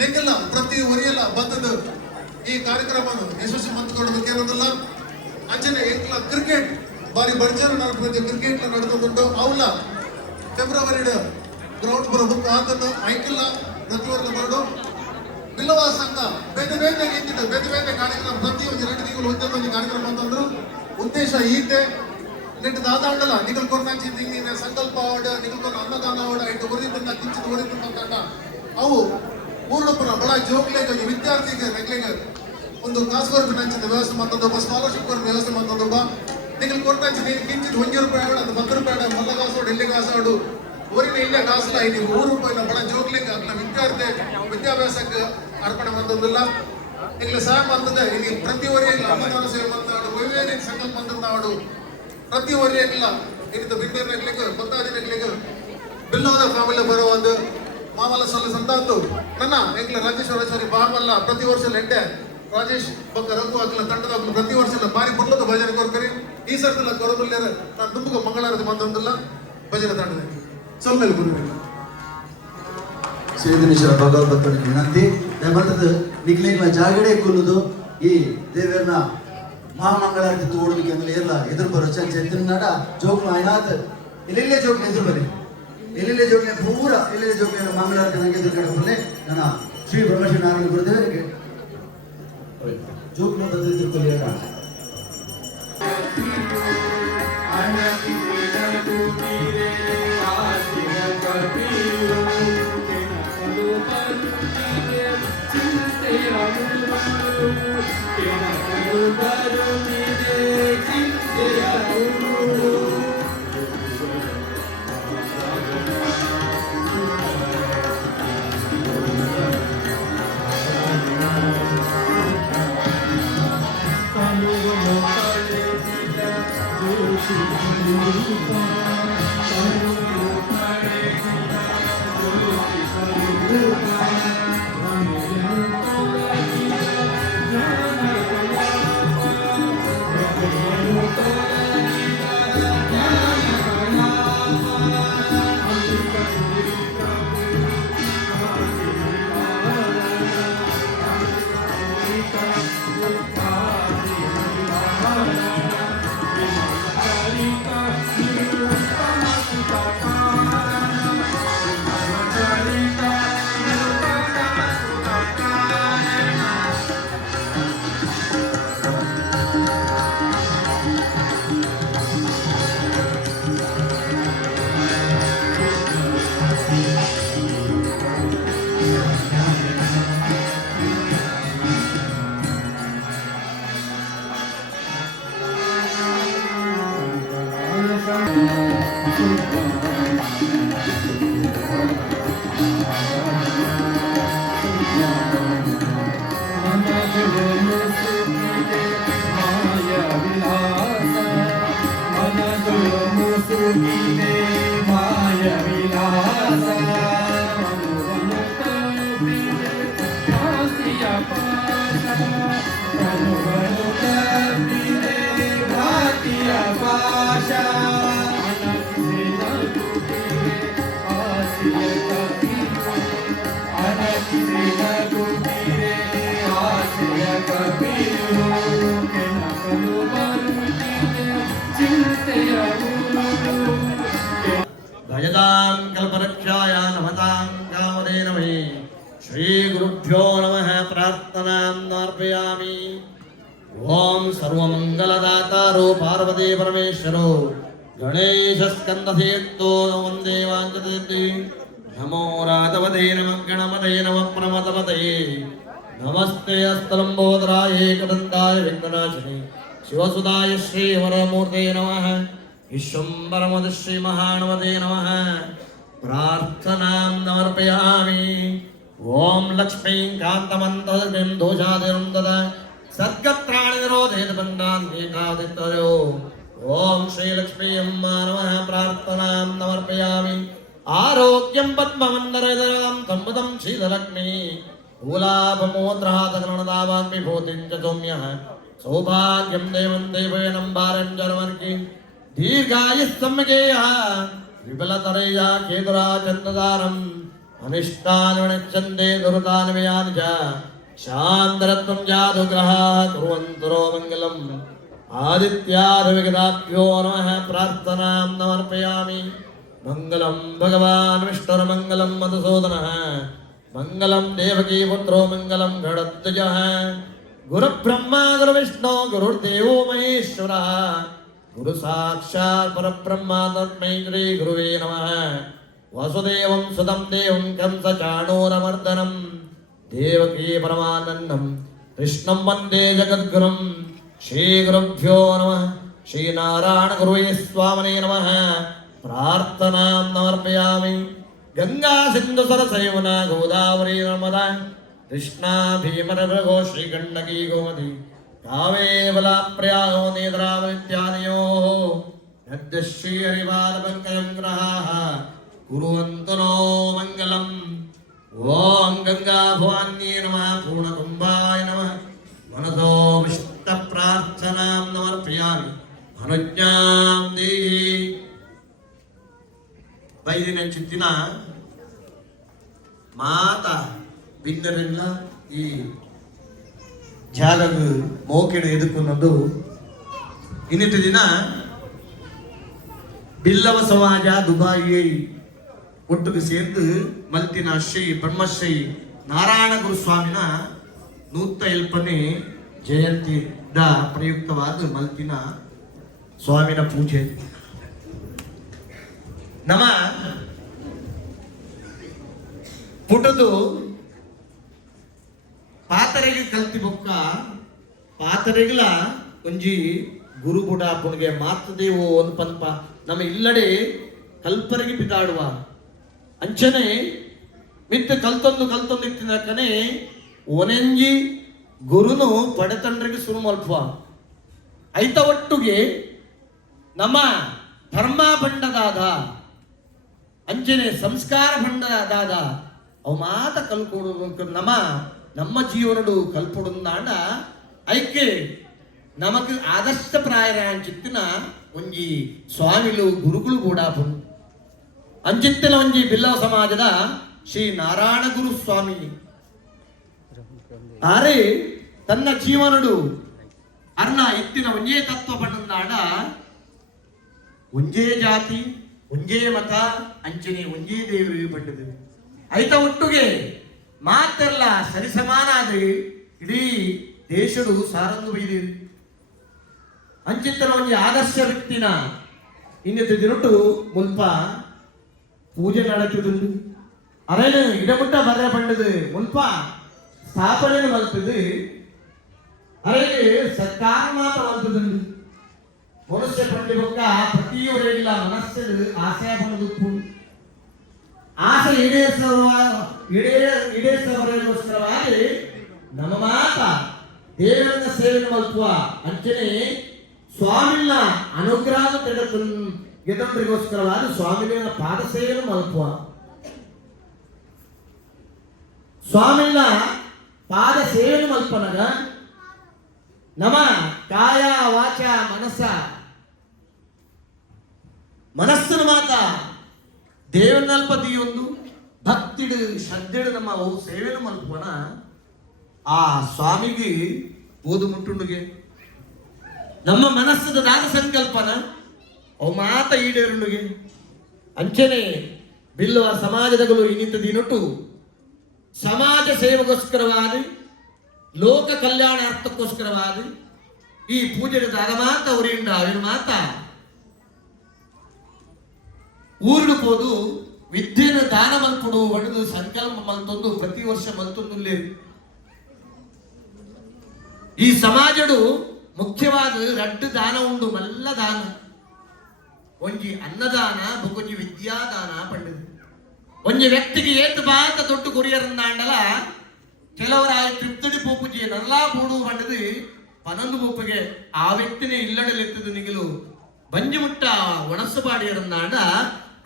ನೆಗೆಲ್ಲ ಪ್ರತಿ ಒರಿಯಲ್ಲ ಬಂದದ್ದು ಈ ಕಾರ್ಯಕ್ರಮವನ್ನು ಯಶಸ್ವಿ ಮಂತ್ಕೊಳ್ಳೋದಕ್ಕೆ ಏನಂದಿಲ್ಲ ಅಂಚನೆ ಎಂಕ್ಲ ಕ್ರಿಕೆಟ್ ಬಾರಿ ಬರ್ಜರ್ ನಡೆದ ಕ್ರಿಕೆಟ್ ನಡೆದುಕೊಂಡು ಅವಲ್ಲ ಫೆಬ್ರವರಿ ಗ್ರೌಂಡ್ ಬರೋದಕ್ಕೆ ಆತನ್ನು ಐಕಿಲ್ಲ ಪ್ರತಿವರ್ಗ ಬರೋದು ಬಿಲ್ಲವ ಸಂಘ ಬೇತೆ ಬೇತೆ ರೀತಿಯ ಬೇತೆ ಬೇತೆ ಕಾರ್ಯಕ್ರಮ ಪ್ರತಿಯೊಂದು 2 ತಿಂಗಳು ಒಂದೊಂದು ಕಾರ್ಯಕ್ರಮ ಅಂತಂದ್ರು ಉದ್ದೇಶ ಈತೆ ನೆಟ್ಟು ದಾದಾಂಡಲ್ಲ ನಿಗಲ್ ಕೊರ್ನಾಂಚಿ ತಿಂಗಿನ ಸಂಕಲ್ಪ ಆವಡ ನಿಗಲ್ ಕೊರ್ನ ಅನ್ನದಾನ ಆವಡ ಐಟು ಒರಿದಿಂದ ಕಿಂಚಿತ ಒರಿದಿಂದ ಕಂಡ ಅವು ಪೂರ್ಣಪುರ ಬಳ ಜೋಕ್ಲೆಗೆ ವಿದ್ಯಾರ್ಥಿಗೆ ನೆಗ್ಲೆಗೆ ಒಂದು ಕಾಸುವರ್ಗ ನಂಚಿದ ವ್ಯವಸ್ಥೆ ಮಾಡ್ತದೊಬ್ಬ ಸ್ಕಾಲರ್ಶಿಪ್ ವರ್ಗ ವ್ಯವಸ್ಥೆ ಮಾಡ್ತದೊಬ್ಬ ನಿಗಲ್ ಕೊರ್ನಾಂಚಿ ನೀನು ಕಿಂಚಿತ 1 ರೂಪಾಯಿ ಆವಡ ಅದು 10 ರೂಪಾಯಿ ಆಡ ಮಲ್ಲ ಕಾಸೋಡು ಎಲ್ಲಿ ಕಾಸಾಡು ಊರಿನ ಇಲ್ಲೇ ಕಾಸಲ್ಲ ಐದು 100 ರೂಪಾಯಿನ ಬಳ ಜೋಕ್ಲೆಗೆ ಅದನ್ನ ವಿದ್ಯಾರ್ಥಿ ವಿದ್ಯಾಭ್ಯಾಸಕ್ಕೆ ಅರ್ಪಣೆ ಮಾಡ್ತದಿಲ್ಲ ಈಗ ಸಹಾಯ ಮಾಡ್ತದೆ ಇಲ್ಲಿ ಪ್ರತಿ ವರೆಗಿಲ್ಲ ಅನ್ನದಾನ ಸೇವೆ ಮಾಡ್ತಾಡು ವೈವೇನಿಕ ಸಂಕಲ್ಪ ಮಾಡ್ತಾಡು ಪ್ರತಿ ವರೆಗಿಲ್ಲ ಇನ್ನು ಬಿಂದೂರು ನೆಗ್ಲಿಕ್ಕೆ ಗೊತ್ತಾದಿ ನೆಗ್ಲಿಕ್ಕೆ ಬಿಲ್ಲೋದ ಫ್ಯಾಮಿಲಿ ಬರೋ ಒಂದು ಮಾಮಲ್ಲ ಸೊಲ್ಲ ಸಂತಾದ್ದು ನನ್ನ ಎಂಗ್ಲ ರಾಜೇಶ್ವರಾಚಾರಿ ಬಾಮಲ್ಲ ಪ್ರತಿ ವರ್ಷ ಲೆಡ್ಡೆ ರಾಜೇಶ್ ಬಕ್ಕ ರಘು ಆಗ್ಲ ತಂಡದ ಪ್ರತಿ ವರ್ಷ ಬಾರಿ ಬರ್ಲದ ಭಜನೆ ಕೊರ್ಕರಿ ಈ ಸರ್ತಿಲ್ಲ ಕೊರಬಲ್ಯಾರ ನಾನು ತುಂಬಗ ಮಂಗಳಾರತಿ ಬಂದೊಂದಿಲ್ಲ ಭಜನೆ ತಂಡದಲ್ಲಿ ಸ್ವಲ್ಪ ಗುರುವಿಲ್ಲ ಸೇದನೇಶ್ವರ ಭಗವದ್ಭಕ್ತರಿಗೆ ವಿನಂತಿ ದಯಮಾಡಿ ನಿಕ್ಲಿಂಗ್ಲ ಜಾಗಡೆ ಕೊಲ್ಲುದು ಈ ದೇವರನ್ನ ಮಹಾಮಂಗಳಾರತಿ ತೋಡಲಿಕ್ಕೆ ಅಂದ್ರೆ ಎಲ್ಲ ಎದುರು ಬರೋ ಚಂಚೆ ನಾಡ ಜೋಕ್ಲು ಆಯ್ನಾತ್ ಇಲ್ಲೆಲ್ಲೇ ಜೋಕ್ಲು ಎದುರು ಬನ್ನಿ ಎಲ್ಲೆಲ್ಲೇ ಜೋಕ್ಲಿ ಪೂರ ಎಲ್ಲೆಲ್ಲೇ ಜೋಕ್ಲಿ ಮಂಗಳಾರತಿ ನನಗೆ ಎದುರು ಕಡೆ ಬರಲಿ ನನ್ನ ಶ್ರೀ ಬ್ರಹ್ಮಶ್ರೀ ನಾರಾಯಣ ಗುರುದೇವರಿಗೆ ಜೋಕ್ಲು ಬದಲು ತಿಳ್ಕೊಳ್ಳಿ ಕನುಗಳು ಕಟ್ಟಿದೆ ಭಾತಿಯ ಭಾಷಾ ಅನಗಿಸಿದ ಗುಟ್ಟಿದೆ ಆಸೆಯ ಕವಿರು ಅನಗಿಸಿದ ಗುಟ್ಟಿದೆ ಆಸೆಯ ಕವಿರು ಕೆಣಕಲು ಬರುತ್ತಿದೆ ಚಿಂತೆಯ ಊರು ಭಜತಾಂ ಕಲ್ಪರಕ್ಷಾಯ ನಮತಾಂ ಕಾಮದೇ ನಮಃ ಶ್ರೀ ಗುರುಭ್ಯೋ ನಮಃ ಪ್ರಾರ್ಥನಾಂ ಸಮರ್ಪಯಾಮಿ ಓಂ ಸರ್ವಮಂಗಲದಾತಾರೋ ಪಾರ್ವತಿ ಪರಮೇಶ್ವರೋ ಗಣೇಶ ಸ್ಕಂದಸೇತ್ತೋ ವಂದೇ ವಾಂಚತಿ ನಮೋ ರಾಧವದೇ ನಮಃ ಗಣಪತೇ ನಮಃ ಪ್ರಮದಪತೇ ನಮಸ್ತೆ ಅಸ್ತಲಂಬೋದರಾಯ ಏಕದಂತಾಯ ವಿಘ್ನನಾಶಿನೇ ಶಿವಸುಧಾಯ ಶ್ರೀ ವರಮೂರ್ತೆ ನಮಃ ವಿಶ್ವಂಬರಮದ ಶ್ರೀ ಮಹಾಣವದೇ ನಮಃ ಪ್ರಾರ್ಥನಾಂ ಸಮರ್ಪಯಾಮಿ ಓಂ ಲಕ್ಷ್ಮೀಂ ಕಾಂತಮಂತಂ ದೋಷಾದಿರುಂದದ ಸರ್ಗತ್ರಾಣಿ ನಿರೋಧೇತ ಬಂಧಾನ್ ಏಕಾದಿತ್ತಯೋ ಓಂ ಶ್ರೀ ಲಕ್ಷ್ಮೀ ಅಮ್ಮ ನಮಃ ಪ್ರಾರ್ಥನಾಂ ಸಮರ್ಪಯಾಮಿ ಆರೋಗ್ಯಂ ಪದ್ಮಮಂದರದರಂ ಸಂಪದಂ ಶೀಲಲಕ್ಷ್ಮೀ ಮೂಲಾಪಮೋದ್ರಹಾತಕರಣದಾವಾನ್ ವಿಭೂತಿಂ ಚ ಸೌಮ್ಯಃ ಸೌಭಾಗ್ಯಂ ದೇವಂ ದೇವೇನಂ ಭಾರಂ ಜರ್ಮರ್ಕಿ ದೀರ್ಘಾಯುಸ್ಸಮ್ಮಗೇಯ ವಿಬಲತರಯ್ಯ ಕೇತುರಾ ಚಂದದಾರಂ ಅನಿಷ್ಟಾನುವಣಚ್ಚಂದೇ ದುರುತಾನ್ವಯಾನಿ ಚ ಶಾಂತರತ್ವಂ ಜಾತು ಗ್ರಹಾಃ ಕುರ್ವಂತರೋ ಮಂಗಲಂ ಆದಿತ್ಯಾದಿವಿಗದಾಭ್ಯೋ ನಮಃ ಪ್ರಾರ್ಥನಾಂ ಸಮರ್ಪಯಾಮಿ ಮಂಗಲಂ ಭಗವಾನ್ ವಿಷ್ಣುರ್ಮಂಗಲಂ ಮಧುಸೂದನಃ ಮಂಗಲಂ ದೇವಕೀ ಪುತ್ರೋ ಮಂಗಲಂ ಗಣಧ್ವಜಃ ಗುರುಬ್ರಹ್ಮ ಗುರುವಿಷ್ಣು ಗುರುರ್ದೇವೋ ಮಹೇಶ್ವರಃ ಗುರು ಸಾಕ್ಷಾತ್ ಪರಬ್ರಹ್ಮ ತಸ್ಮೈ ಶ್ರೀ ಗುರುವೇ ನಮಃ ವಸುದೇವಂ ಸುತಂ ದೇವಂ ಕಂಸ ಚಾಣೂರಮರ್ದನಂ ದೇವಕೀ ಪರಮಾನಂದಂ ಕೃಷ್ಣಂ ವಂದೇ ಜಗದ್ಗುರುಂ ಶ್ರೀ ಗುರುಭ್ಯೋ ನಮಃ ಶ್ರೀ ನಾರಾಯಣ ಗುರುವೇ ಸ್ವಾಮಿನೇ ನಮಃ ಪ್ರಾರ್ಥನಾಂ ಸಮರ್ಪಯಾಮಿ ಗಂಗಾ ಸಿಂಧು ಸರಸೈವನ ಗೋದಾವರಿ ನರ್ಮದಾ ಕೃಷ್ಣಾ ಭೀಮರಘೋ ಶ್ರೀ ಗಂಡಕಿ ಗೋಮತಿ ಕಾವೇವಲ ಪ್ರಯಾಗೋ ನೇತ್ರಾವತ್ಯಾದಯೋ ಯದ್ಶ್ರೀ ಹರಿಪಾದಪಂಕಜಂ ಗ್ರಹಾಃ ಕುರುವಂತು ನೋ ಮಂಗಲಂ ಓಂ ಗಂಗಾ ಭವಾನ್ಯೇ ನಮಃ ಪೂರ್ಣಕುಂಭಾಯ ನಮಃ ಮನಸೋ ವಿಷ್ಣ ಪ್ರಾರ್ಥನಾಂ ಸಮರ್ಪಯಾಮಿ ಅನುಜ್ಞಾಂ ದೇಹಿ ಬೈದಿನ ಚಿತ್ತಿನ ಮಾತ ಭಿನ್ನರೆಲ್ಲ ಈ ಜಾಗವು ಮೋಕೆಡು ಎದುಕುನ್ನದು ಇನ್ನಿಟ್ಟು ದಿನ ಬಿಲ್ಲವ ಸಮಾಜ ದುಬಾಯಿಯೈ ಒಟ್ಟಿಗೆ ಸೇರ್ದು ಮಲ್ತಿನ ಶ್ರೀ ಬ್ರಹ್ಮಶ್ರೀ ನಾರಾಯಣ ಗುರುಸ್ವಾಮಿನ 107ನೇ ಜಯಂತಿದ ಪ್ರಯುಕ್ತವಾದ ಮಲ್ತಿನ ಸ್ವಾಮಿನ ಪೂಜೆ ನಮ್ಮ ಪುಟದು ಪಾತರೆಗೆ ಕಲ್ತಿ ಬೊಕ್ಕ ಪಾತರೆಗಳ ಒಂಜಿ ಗುರು ಬುಡ ಪುಣಿಗೆ ಮಾತದೇವೋ ಒಂದು ಪಂಪ ನಮ್ಮ ಇಲ್ಲಡೆ ಕಲ್ಪರಿಗೆ ಬಿದ್ದಾಡುವ ಅಂಚನೆ ಮಿತ್ತ ಕಲ್ತೊಂದು ಇತ್ತಿನಕನೆ ಒನೆಂಜಿ ಗುರುನು ಪಡೆತಂಡ್ರಿಗೆ ಸುರು ಮಲ್ಪುವ ಐತ ಒಟ್ಟುಗೆ ನಮ್ಮ ಧರ್ಮ ಬಂಡದಾದ ಅಂಚನೆ ಸಂಸ್ಕಾರ ಬಂಡದಾದ ಅವು ಮಾತ ಕಲ್ಕೊಡು ನಮ್ಮ ಜೀವನಡು ಕಲ್ಪೊಡುಂದಾಂಡ ಐಕೆ ನಮಕ್ ಆದರ್ಶ ಪ್ರಾಯರ ಅಂಚಿತ್ತಿನ ಒಂಜಿ ಸ್ವಾಮಿಲು ಗುರುಗಳು ಕೂಡ ಅಂಚಿತ್ತಿನ ಒಂಜಿ ಬಿಲ್ಲವ ಸಮಾಜದ ಶ್ರೀ ನಾರಾಯಣ ಗುರು ಸ್ವಾಮಿ ಆರೆ ತನ್ನ ಜೀವನಡು ಅರ್ನ ಇತ್ತಿನ ಒಂಜೇ ತತ್ವ ಪಂಡಂದಾಂಡ ಒಂಜೇ ಜಾತಿ ಒಂಜೇ ಮತ ಅಂಚನೆ ಒಂಜೇ ದೇವರು ಪಂಡದು ಐತ ಒಟ್ಟುಗೆ ಮಾತೆಲ್ಲ ಸರಿಸಮಾನಾದ ಇಡೀ ದೇಶಡು ಸಾರಂದು ಬೈದಿರು ಅಂಚಿತ್ತನ ಒಂಜಿ ಆದರ್ಶ ವ್ಯಕ್ತಿನ ಇನ್ನಿತ ದಿನಟ್ಟು ಮುಲ್ಪ ಪೂಜೆ ನಡತುದುಂಡು ಅರೇನು ಇಡಮುಟ್ಟ ಬರ್ರೆ ಪಂಡದು ಮುಲ್ಪ ಸ್ಥಾಪನೆ ಮಲ್ಪದು ಅರೇಗೆ ಸರ್ಕಾರ ಮಾತ್ರ ಮಲ್ಪದುಂಡು ಮನುಷ್ಯ ಪಂಡಿ ಬೊಕ್ಕ ಪ್ರತಿಯೊಬ್ಬರಿಗಿಲ್ಲ ಮನಸ್ಸು ಆಸೆ ಪಣದು ಆಸೆ ಈಡೇರಿಸಬರಗೋಸ್ಕರವಾಗಿ ನಮ್ಮ ಮಾತ ದೇವರ ಸೇವೆ ಮಲ್ಪುವ ಅಂಚನೆ ಸ್ವಾಮಿನ ಅನುಗ್ರಹ ಗೆದೊಂದರಿಗೋಸ್ಕರವಾದ ಸ್ವಾಮಿನ ಪಾದ ಸೇವೆಯನ್ನು ಮಲ್ಪುವ ಸ್ವಾಮಿನ ಪಾದ ಸೇವೆಯನ್ನು ಮಲ್ಪನಗ ನಮ ಕಾಯ ವಾಚ ಮನಸ್ಸನ್ನು ಮಾತ ದೇವನಲ್ಪತಿ ಒಂದು ಭಕ್ತಿಡು ಶ್ರದ್ಧೆಡು ನಮ್ಮ ಅವು ಸೇವೆನು ಮಲ್ಪೋಣ ಆ ಸ್ವಾಮಿಗೆ ಓದು ಮುಟ್ಟುಂಡುಗೆ ನಮ್ಮ ಮನಸ್ಸದ ದಾನ ಸಂಕಲ್ಪನ ಅವು ಮಾತ ಈಡೇರುಂಡುಗೆ ಅಂಚನೆ ಬಿಲ್ಲುವ ಸಮಾಜದಗಳು ಇನ್ನಿತದಿನೊಟ್ಟು ಸಮಾಜ ಸೇವೆಗೋಸ್ಕರವಾದ ಲೋಕ ಕಲ್ಯಾಣಾರ್ಥಕ್ಕೋಸ್ಕರವಾದ ಈ ಪೂಜೆಯ ದಾನ ಮಾತ ಅವರಿಂದ ಅವನ ಮಾತ ಊರುಡು ಹೋದು ವಿದ್ಯೆನ ದಾನ ಮಲ್ಪಡು ಒಡೆದು ಸಂಕಲ್ಪ ಮಲ್ತೊಂದು ಪ್ರತಿ ವರ್ಷ ಮಲ್ತೊಂದು ಈ ಸಮಾಜಡು ಮುಖ್ಯವಾದ ರಡ್ಡು ದಾನ ಉಂಡು ಮಲ್ಲ ದಾನ ಒಂಜಿ ಅನ್ನದಾನ ಬೊಕೊಂಜಿ ವಿದ್ಯಾದಾನ ಪಂಡದು ಒಂಜಿ ವ್ಯಕ್ತಿಗೆ ಏತ್ ಬಾತ ದೊಡ್ಡ ಗುರಿಯರಂದಾಂಡಲ ಕೆಲವರ ತೃಪ್ತಡಿ ಪೋಪುಜಿ ನಲ್ಲಾ ಪೂಡು ಪಂಡದು ಪನೊಂದು ಪೋಪಗೆ ಆ ವ್ಯಕ್ತಿನೇ ಇಲ್ಲಡಲೆತ್ತದು ನಿಗಲು ಬಂಜಿ ಮುಟ್ಟ ಒಣಸುಪಾಡಿ ಇರಂದಾಂಡ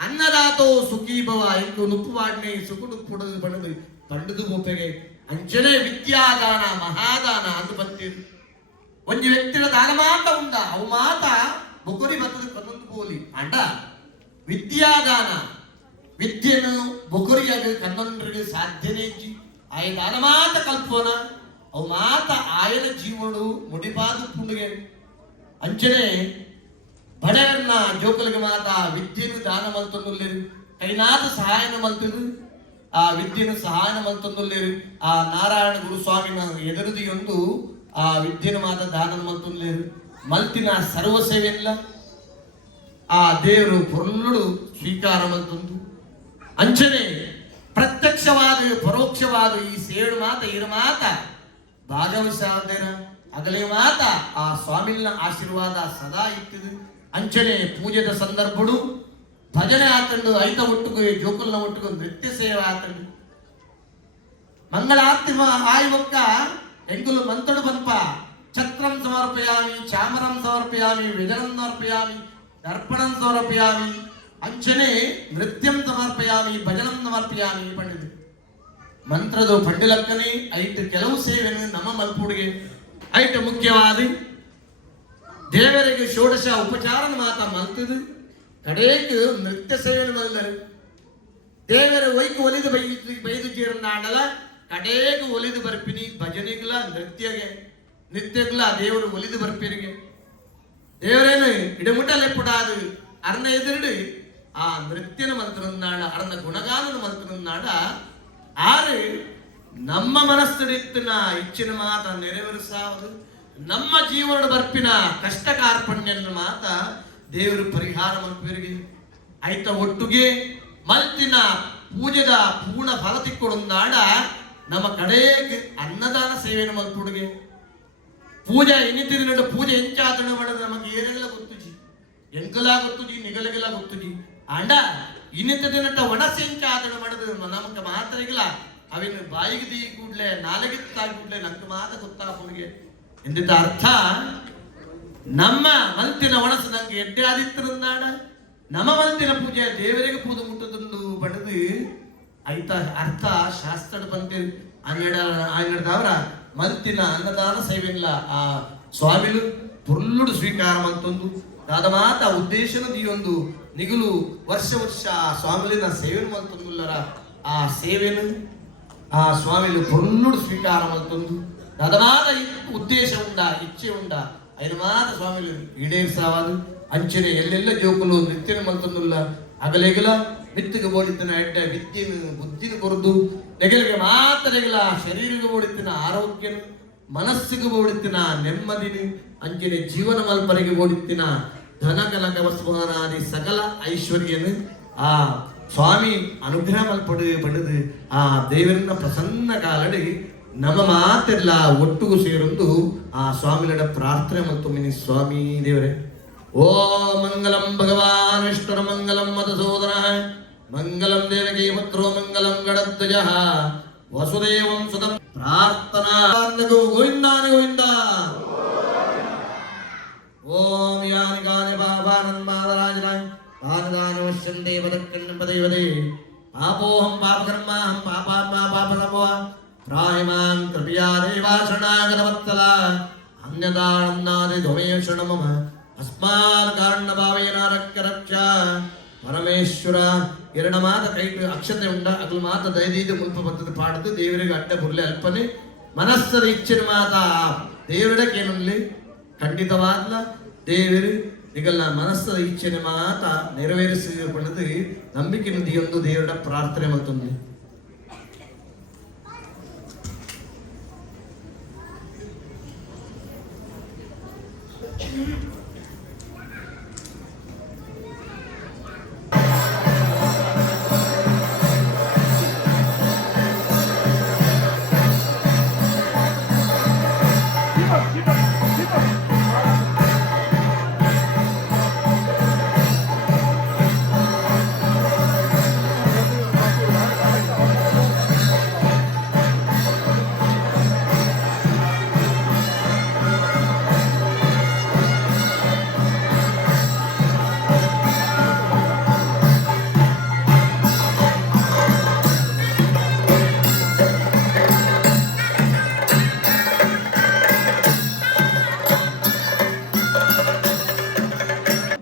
ಅನ್ನದಾತೋ ಸುಖೀ ಭವ ಎಂದು ನುಪ್ಪುವಾಡ್ನೆ ಸುಕುಡು ಪುಡದು ಪಂಡದು ಪಂಡದು ಪೋಪೆಗೆ ಅಂಚನೆ ವಿದ್ಯಾದಾನ ಮಹಾದಾನ ಅದು ಬಂತಿರು ಒಂಜಿ ವ್ಯಕ್ತಿಯ ದಾನ ಮಾತ ಉಂಡ ಅವು ಮಾತ ಬೊಕೊರಿ ಬತ್ತದ ಪನ್ನೊಂದು ಪೋಲಿ ಅಂಡ ವಿದ್ಯಾದಾನ ವಿದ್ಯೆನು ಬೊಕೊರಿಯಾಗ ಕನ್ನೊಂದ್ರಿಗೆ ಸಾಧ್ಯನೇ ಇಜ್ಜಿ ಆಯ ದಾನ ಮಾತ ಕಲ್ಪೋನ ಅವು ಮಾತ ಆಯನ ಜೀವನು ಮುಡಿಪಾದು ಪುಂಡುಗೆ ಅಂಚನೆ ಬಡವರನ್ನ ಜೋಕಲಿಗೆ ಮಾತ ವಿದ್ಯೆನು ದಾನ ಮಲ್ತೊಂದುಲ್ಲೇರು ಕೈನಾದ ಸಹಾಯನ ಮಲ್ತದು ಆ ವಿದ್ಯೆನು ಸಹಾಯನ ಮಲ್ತೊಂದುಲ್ಲೇರು ಆ ನಾರಾಯಣ ಗುರುಸ್ವಾಮಿನ ಎದುರುದಿಯೊಂದು ಆ ವಿದ್ಯೆನ ಮಾತ ದಾನ ಮಲ್ತೊಂದುಲ್ಲೇರು ಮಲ್ತಿನ ಸರ್ವ ಸೇವೆಲ್ಲ ಆ ದೇವರು ಪೊರ್ಲುಡು ಸ್ವೀಕಾರ ಮಲ್ತೊಂದು ಅಂಚನೆ ಪ್ರತ್ಯಕ್ಷವಾದ ಪರೋಕ್ಷವಾದ ಈ ಸೇಡು ಮಾತ ಇರ ಮಾತ ಭಾಗವಹಿಸಾದೇನ ಅಗಲೇ ಮಾತ ಆ ಸ್ವಾಮಿನ ಆಶೀರ್ವಾದ ಸದಾ ಇತ್ತಿದು ಅಂಚನೆ ಪೂಜೆದ ಸಂದರ್ಭಡು ಭಜನೆ ಆತಂಡು ಐತ ಒಟ್ಟಿಗೆ ಜೋಕಲ್ನ ಒಟ್ಟಿಗೆ ನೃತ್ಯ ಸೇವೆ ಆತಂಡು ಮಂಗಳಾರತಿ ಆಯುವಕ್ಕ ಎಂಗುಲು ಮಂತಡು ಬಂಪ ಛತ್ರಂ ಸಮರ್ಪಯಾಮಿ ಚಾಮರಂ ಸಮರ್ಪಯಾಮಿ ವಿಜನಂ ಸಮರ್ಪಯಾಮಿ ದರ್ಪಣಂ ಸಮರ್ಪಯಾಮಿ ಅಂಚನೆ ನೃತ್ಯಂ ಸಮರ್ಪಯಾಮಿ ಭಜನಂ ಸಮರ್ಪಯಾಮಿ ಪಂಡಿತು ಮಂತ್ರದ ಪಂಡಿಲಕ್ಕನೆ ಐಟ್ ಕೆಲವು ಸೇವೆಯನ್ನು ನಮ್ಮ ಮಲ್ಪುಡಿಗೆ ಐಟ್ ಮುಖ್ಯವಾದ ದೇವರಿಗೆ ಷೋಡಶ ಉಪಚಾರನ ಮಾತ ಮಲ್ತದು ಕಡೆಗೆ ನೃತ್ಯ ಸೇವೆಯನ್ನು ಮಲ್ದರು ದೇವರ ವೈಕು ಒಲಿದು ಬೈದು ಜೀರ್ನಾಡಲ ಕಡೆಗೆ ಒಲಿದು ಬರ್ಪಿನಿ ಭಜನೆಗಳ ನಿತ್ಯಗಳ ದೇವರು ಒಲಿದು ಬರ್ಪಿರಿಗೆ ದೇವರೇನು ಇಡಮುಟ್ಟಲೆ ಪುಡಾದು ಅರ್ನ ಎದುರುಡು ಆ ನೃತ್ಯನ ಮಂತ್ರನಾಡ ಅರ್ನ ಗುಣಗಾನನ ಮಂತ್ರನಾಡ ಆರು ನಮ್ಮ ಮನಸ್ಸಿನ ಇಚ್ಛಿನ ಮಾತ ನೆರವೇರಿಸಾವುದು ನಮ್ಮ ಜೀವನ ಬರ್ಪಿನ ಕಷ್ಟ ಕಾರ್ಪಣ್ಯನ ಮಾತ ದೇವರು ಪರಿಹಾರ ಮಲ್ಪರಿಗೆ ಆಯ್ತ ಒಟ್ಟುಗೆ ಮಲ್ತಿನ ಪೂಜೆದ ಪೂರ್ಣ ಫಲ ತಿಕ್ಕೊಡೊಂದಾಡ ನಮ್ಮ ಕಡೆಗೆ ಅನ್ನದಾನ ಸೇವೆಯನ್ನು ಮಲ್ಪುಡುಗೆ ಪೂಜೆ ಇನ್ನಿತಿನ ಪೂಜೆ ಎಂಚಾತಣ ಮಾಡೋದು ನಮಗೆ ಏನೆಲ್ಲ ಗೊತ್ತುಜಿ ಎಂಕಲ ಗೊತ್ತುಜಿ ನಿಗಲಗೆಲ್ಲ ಗೊತ್ತುಜಿ ಅಂಡ ಇನ್ನಿತ ದಿನಟ ಒಣಸೆ ಎಂಚಾತಣ ಮಾಡೋದು ನಮಗೆ ಮಾತರಿಗಿಲ್ಲ ಅವಿನ ಬಾಯಿಗೆ ದಿ ಕೂಡ್ಲೆ ನಾಲೆಗೆ ಕೂಡ್ಲೆ ನಂಗೆ ಮಾತ ಗೊತ್ತಾಪುಣಿಗೆ ಎಂದಿದ್ದ ಅರ್ಥ ನಮ್ಮ ಮಲ್ತಿನ ಒಣಸು ನಂಗೆ ಎಡ್ಡೆ ಆದಿತ್ತರಂದಾಡ ನಮ್ಮ ಮಲ್ತಿನ ಪೂಜೆ ದೇವರಿಗೆ ಪೂಜೆ ಮುಟ್ಟದೊಂದು ಬಡದು ಐತ ಅರ್ಥ ಶಾಸ್ತ್ರ ಬಂದಿರು ಅಂಗಡದವರ ಮಲ್ತಿನ ಅನ್ನದಾನ ಸೇವೆಲ್ಲ ಆ ಸ್ವಾಮಿಲು ಪುರ್ಲುಡು ಸ್ವೀಕಾರ ಮಂತೊಂದು ದಾದ ಮಾತ ಉದ್ದೇಶನ ದಿಯೊಂದು ನಿಗುಲು ವರ್ಷ ಸ್ವಾಮಿಲಿನ ಸೇವೆ ಮಂತೊಂದುಲ್ಲರ ಆ ಸೇವೆನು ಆ ಸ್ವಾಮಿಲು ಪುರ್ಲುಡು ಸ್ವೀಕಾರ ಮಂತೊಂದು ದಾದ ಮಾತ ಉದ್ದೇಶ ಉಂಡ ಇಚ್ಛೆ ಉಂಡ ಐದು ಮಾತ ಸ್ವಾಮಿಲು ಈಡೇರಿಸಾವಾದು ಅಂಚನೆ ಎಲ್ಲೆಲ್ಲ ಜೋಕುಲು ನೃತ್ಯನ ಮಂತೊಂದುಲ್ಲ ಅಗಲೆಗಲ ಮಿತ್ತಿಗೆ ಓಡಿತ್ತಿನ ಎಡ್ಡ ವಿದ್ಯೆನು ಬುದ್ಧಿನ ಕೊರದು ನೆಗಲಿಗೆ ಮಾತನೆಗಳ ಶರೀರಕ್ಕೆ ಓಡಿತ್ತಿನ ಆರೋಗ್ಯನು ಮನಸ್ಸಿಗೆ ಓಡಿತ್ತಿನ ನೆಮ್ಮದಿನಿ ಅಂಚನೆ ಜೀವನ ಮಲ್ಪರಿಗೆ ಓಡಿತ್ತಿನ ಧನ ಕನಕ ವಸ್ತುವಾನಾದಿ ಸಕಲ ಐಶ್ವರ್ಯನು ಆ ಸ್ವಾಮಿ ಅನುಗ್ರಹ ಪಡೆದು ಆ ದೇವರನ್ನ ಪ್ರಸನ್ನ ಕಾಲಡಿ ನಮ್ಮ ಮಾತೆಲ್ಲ ಒಟ್ಟುಗು ಸೇರೊಂದು ಆ ಸ್ವಾಮಿಲಡ ಪ್ರಾರ್ಥನೆ ಮತ್ತು ಮಿನಿ ಸ್ವಾಮಿ ದೇವರೇ ಓ ಮಂಗಲಂ ಭಗವಾನ್ ವಿಷ್ಣುರ ಮಂಗಲಂ ಮಧುಸೂದನ ಮಂಗಲಂ ದೇವಕೀ ಪುತ್ರೋ ಮಂಗಲಂ ಗಣಧ್ವಜ ವಸುದೇವಂ ಸುತಂ ಪ್ರಾರ್ಥನಾ ಗೋವಿಂದಾನಿ ಗೋವಿಂದ ಓಂ ಯಾನಿ ಗಾನಿ ಬಾಬಾನಂದರಾಜನಾಯ ಪಾನದಾನವಶ್ಯಂ ದೇವದಕ್ಕಣ್ಣ ಪದೇವದೇ ಪಾಪೋಹಂ ಪಾಪಕರ್ಮಾಹಂ ಪಾಪಾತ್ಮ ಪಾಪಸಂಭವ ಪ್ರಾಹಿಮಾಂ ಕೃಪಯಾ ದೇವಾ ಶರಣಾಗತವತ್ಸಲ ಅನ್ಯದಾನನ್ನಾದಿ ಧ್ವಮೇಯ ಶರಣ ಮಮ ಅಸ್ಮಾರ್ ಕಾರಣ ಭಾವೇನ ರಕ್ಷ ರಕ್ಷಾ ಪರಮೇಶ್ವರ ಎರಡು ಮಾತ ಕೈಟ್ ಅಕ್ಷತೆ ಉಂಡ ಅಗ್ಲು ಮಾತ ದಯದೀದು ಮುಲ್ಪ ಬತ್ತದ ಪಾಡ್ದು ದೇವರಿಗೆ ಅಡ್ಡ ಬುರ್ಲೆ ಅಲ್ಪನೆ ಮನಸ್ಸದ ಇಚ್ಛೆನ ಮಾತ ದೇವರಿಡಕ್ಕೇನಲ್ಲಿ ಖಂಡಿತವಾದ್ಲ ದೇವರು ಈಗಲ್ಲ ಮನಸ್ಸದ ಇಚ್ಛೆನ ಮಾತ ನೆರವೇರಿಸಿಕೊಳ್ಳದು ನಂಬಿಕೆ ನಿಧಿಯೊಂದು ದೇವರ ಪ್ರಾರ್ಥನೆ ಮತ್ತೊಂದು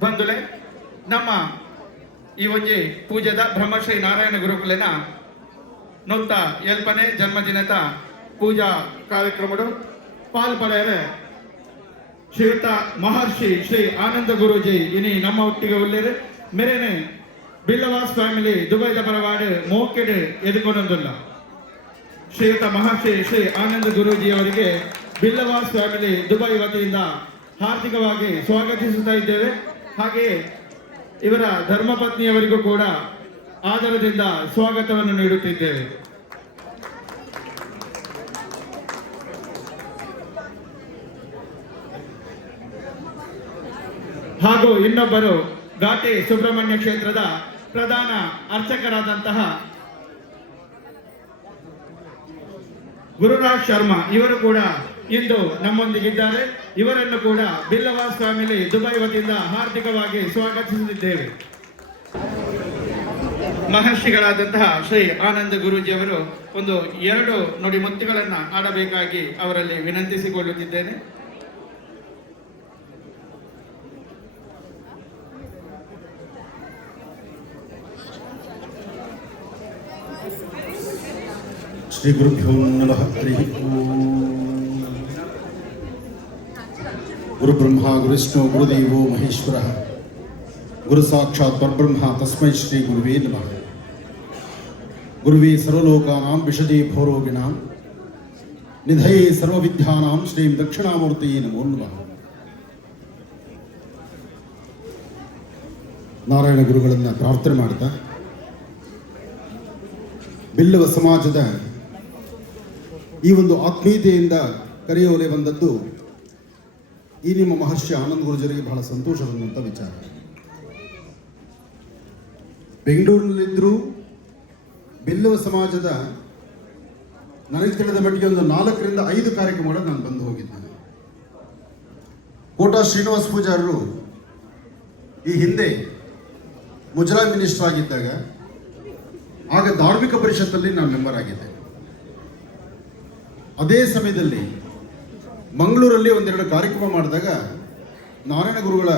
ಬಂಧುಲೆ ನಮ್ಮ ಈ ಒಂಜಿ ಪೂಜೆದ ಬ್ರಹ್ಮಶ್ರೀ ನಾರಾಯಣ ಗುರುಕುಲಿನ ನೊತ್ತ ಎಲ್ಪನೆ ಜನ್ಮದಿನದ ಪೂಜಾ ಕಾರ್ಯಕ್ರಮಡು ಪಾಲ್ಪಡೆಯರೆ ಶ್ರೀಯುತ ಮಹರ್ಷಿ ಶ್ರೀ ಆನಂದ ಗುರೂಜಿ ಇನಿ ನಮ್ಮ ಒಟ್ಟಿಗೆ ಉಳ್ಳೇರು ಮೇರೆನೆ ಬಿಲ್ಲವಾಸ್ ಫ್ಯಾಮಿಲಿ ದುಬೈದ ಬರವಾಡು ಮೋಕೆಡ್ ಎದುಕೊಂಡೊಂದಿಲ್ಲ ಶ್ರೀಯುತ ಮಹರ್ಷಿ ಶ್ರೀ ಆನಂದ ಗುರೂಜಿ ಅವರಿಗೆ ಬಿಲ್ಲವಾಸ್ ಫ್ಯಾಮಿಲಿ ದುಬೈ ವತಿಯಿಂದ ಹಾರ್ದಿಕವಾಗಿ ಸ್ವಾಗತಿಸುತ್ತಾ ಇದ್ದೇವೆ. ಹಾಗೆಯೇ ಇವರ ಧರ್ಮಪತ್ನಿಯವರಿಗೂ ಕೂಡ ಆದರದಿಂದ ಸ್ವಾಗತವನ್ನು ನೀಡುತ್ತಿದ್ದೇವೆ. ಹಾಗೂ ಇನ್ನೊಬ್ಬರು ಘಾಟಿ ಸುಬ್ರಹ್ಮಣ್ಯ ಕ್ಷೇತ್ರದ ಪ್ರಧಾನ ಅರ್ಚಕರಾದಂತಹ ಗುರುರಾಜ್ ಶರ್ಮಾ ಇವರು ಕೂಡ ಇಂದು ನಮ್ಮೊಂದಿಗಿದ್ದಾರೆ. ಇವರನ್ನು ಕೂಡ ಬಿಲ್ಲವಾಸ್ ಫ್ಯಾಮಿಲಿ ದುಬೈ ವತಿಯಿಂದ ಹಾರ್ದಿಕವಾಗಿ ಸ್ವಾಗತಿಸುತ್ತಿದ್ದೇವೆ. ಮಹರ್ಷಿಗಳಾದಂತಹ ಶ್ರೀ ಆನಂದ ಗುರೂಜಿಯವರು ಒಂದು 2 ನುಡಿಮುತ್ತುಗಳನ್ನು ಆಡಬೇಕಾಗಿ ಅವರಲ್ಲಿ ವಿನಂತಿಸಿಕೊಳ್ಳುತ್ತಿದ್ದೇನೆ. ಶ್ರೀ ಗುರುಭ್ಯೋ ನಮಃ. ಹರಿ ಓಂ. ಗುರು ಬ್ರಹ್ಮ ಗುರುವಿಷ್ಣು ಗುರುದೇವೋ ಮಹೇಶ್ವರ ಗುರು ಸಾಕ್ಷಾತ್ ಪರಬ್ರಹ್ಮ ತಸ್ಮೈ ಶ್ರೀ ಗುರುವೇ ನಮಃ. ಗುರುವೇ ಸರ್ವಲೋಕಾನಾಂ ವಿಷಜೇ ಭೋರೋಗಿಣಾಂ ನಿಧಯೇ ಸರ್ವವಿದ್ಯಾನಾಂ ಶ್ರೀ ದಕ್ಷಿಣಾಮೂರ್ತಿಯೇ ನಮೋ ನಮಃ. ನಾರಾಯಣ ಗುರುಗಳನ್ನು ಪ್ರಾರ್ಥನೆ ಮಾಡ್ತಾ ಬಿಲ್ಲವ ಸಮಾಜದ ಈ ಒಂದು ಆತ್ಮೀಯತೆಯಿಂದ ಕರೆಯೋಲೆ ಬಂದದ್ದು ಈ ನಿಮ್ಮ ಮಹರ್ಷಿ ಆನಂದ ಗುರುಜರಿಗೆ ಬಹಳ ಸಂತೋಷ ತಂದಂಥ ವಿಚಾರ. ಬೆಂಗಳೂರಿನಲ್ಲಿದ್ದರೂ ಬಿಲ್ಲವ ಸಮಾಜದ ನನಗೆ ತಿಳಿದ ಮಟ್ಟಿಗೆ ಒಂದು 4 ರಿಂದ 5 ಕಾರ್ಯಕ್ರಮಗಳು ನಾನು ಬಂದು ಹೋಗಿದ್ದೇನೆ. ಕೋಟಾ ಶ್ರೀನಿವಾಸ ಪೂಜಾರರು ಈ ಹಿಂದೆ ಮುಜರಾಯಿ ಮಿನಿಸ್ಟರ್ ಆಗಿದ್ದಾಗ ಆಗ ಧಾರ್ಮಿಕ ಪರಿಷತ್ತಲ್ಲಿ ನಾನು ಮೆಂಬರ್ ಆಗಿದ್ದೆ. ಅದೇ ಸಮಯದಲ್ಲಿ ಮಂಗಳೂರಲ್ಲಿ 1-2 ಕಾರ್ಯಕ್ರಮ ಮಾಡಿದಾಗ ನಾರಾಯಣ ಗುರುಗಳ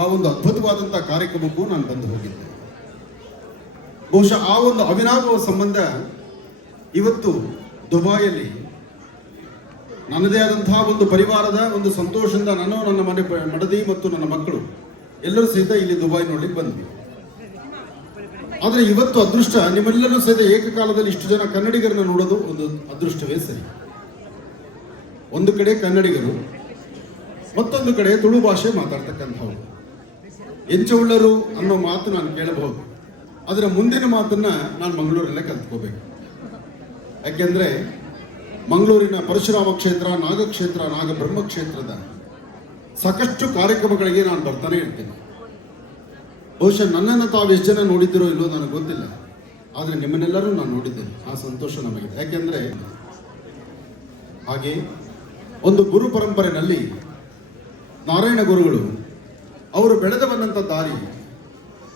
ಆ ಒಂದು ಅದ್ಭುತವಾದಂಥ ಕಾರ್ಯಕ್ರಮಕ್ಕೂ ನಾನು ಬಂದು ಹೋಗಿದ್ದೆ. ಬಹುಶಃ ಆ ಒಂದು ಅವಿನಾಭಾವ ಸಂಬಂಧ ಇವತ್ತು ದುಬಾಯಲ್ಲಿ ನನ್ನದೇ ಆದಂತಹ ಒಂದು ಪರಿವಾರದ ಒಂದು ಸಂತೋಷದಿಂದ ನಾನು, ನನ್ನ ಮಡದಿ ಮತ್ತು ನನ್ನ ಮಕ್ಕಳು ಎಲ್ಲರೂ ಸಹಿತ ಇಲ್ಲಿ ದುಬೈ ನೋಡ್ಲಿಕ್ಕೆ ಬಂದ್ವಿ. ಆದರೆ ಇವತ್ತು ಅದೃಷ್ಟ ನಿಮ್ಮೆಲ್ಲರೂ ಸಹಿತ ಏಕಕಾಲದಲ್ಲಿ ಇಷ್ಟು ಜನ ಕನ್ನಡಿಗರನ್ನ ನೋಡೋದು ಒಂದು ಅದೃಷ್ಟವೇ ಸರಿ. ಒಂದು ಕಡೆ ಕನ್ನಡಿಗರು, ಮತ್ತೊಂದು ಕಡೆ ತುಳು ಭಾಷೆ ಮಾತಾಡ್ತಕ್ಕಂಥವ್ರು. ಎಂಚವುಳ್ಳರು ಅನ್ನೋ ಮಾತು ನಾನು ಕೇಳಬಹುದು, ಅದರ ಮುಂದಿನ ಮಾತನ್ನ ನಾನು ಮಂಗಳೂರಲ್ಲೇ ಕಲ್ತ್ಕೋಬೇಕು. ಯಾಕೆಂದ್ರೆ ಮಂಗಳೂರಿನ ಪರಶುರಾಮ ಕ್ಷೇತ್ರ, ನಾಗಕ್ಷೇತ್ರ, ನಾಗಬ್ರಹ್ಮ ಕ್ಷೇತ್ರದ ಸಾಕಷ್ಟು ಕಾರ್ಯಕ್ರಮಗಳಿಗೆ ನಾನು ಬರ್ತಾನೆ ಇರ್ತೇನೆ. ಬಹುಶಃ ನನ್ನನ್ನು ತಾವು ಎಷ್ಟು ಜನ ನೋಡಿದ್ದೀರೋ ಇಲ್ಲೋ ನನಗೆ ಗೊತ್ತಿಲ್ಲ, ಆದರೆ ನಿಮ್ಮನ್ನೆಲ್ಲರೂ ನಾನು ನೋಡಿದ್ದೇನೆ. ಆ ಸಂತೋಷ ನಮಗೆ. ಯಾಕೆಂದರೆ ಹಾಗೆ ಒಂದು ಗುರು ಪರಂಪರೆಯಲ್ಲಿ ನಾರಾಯಣ ಗುರುಗಳು ಅವರು ಬೆಳೆದು ಬಂದಂಥ ದಾರಿ,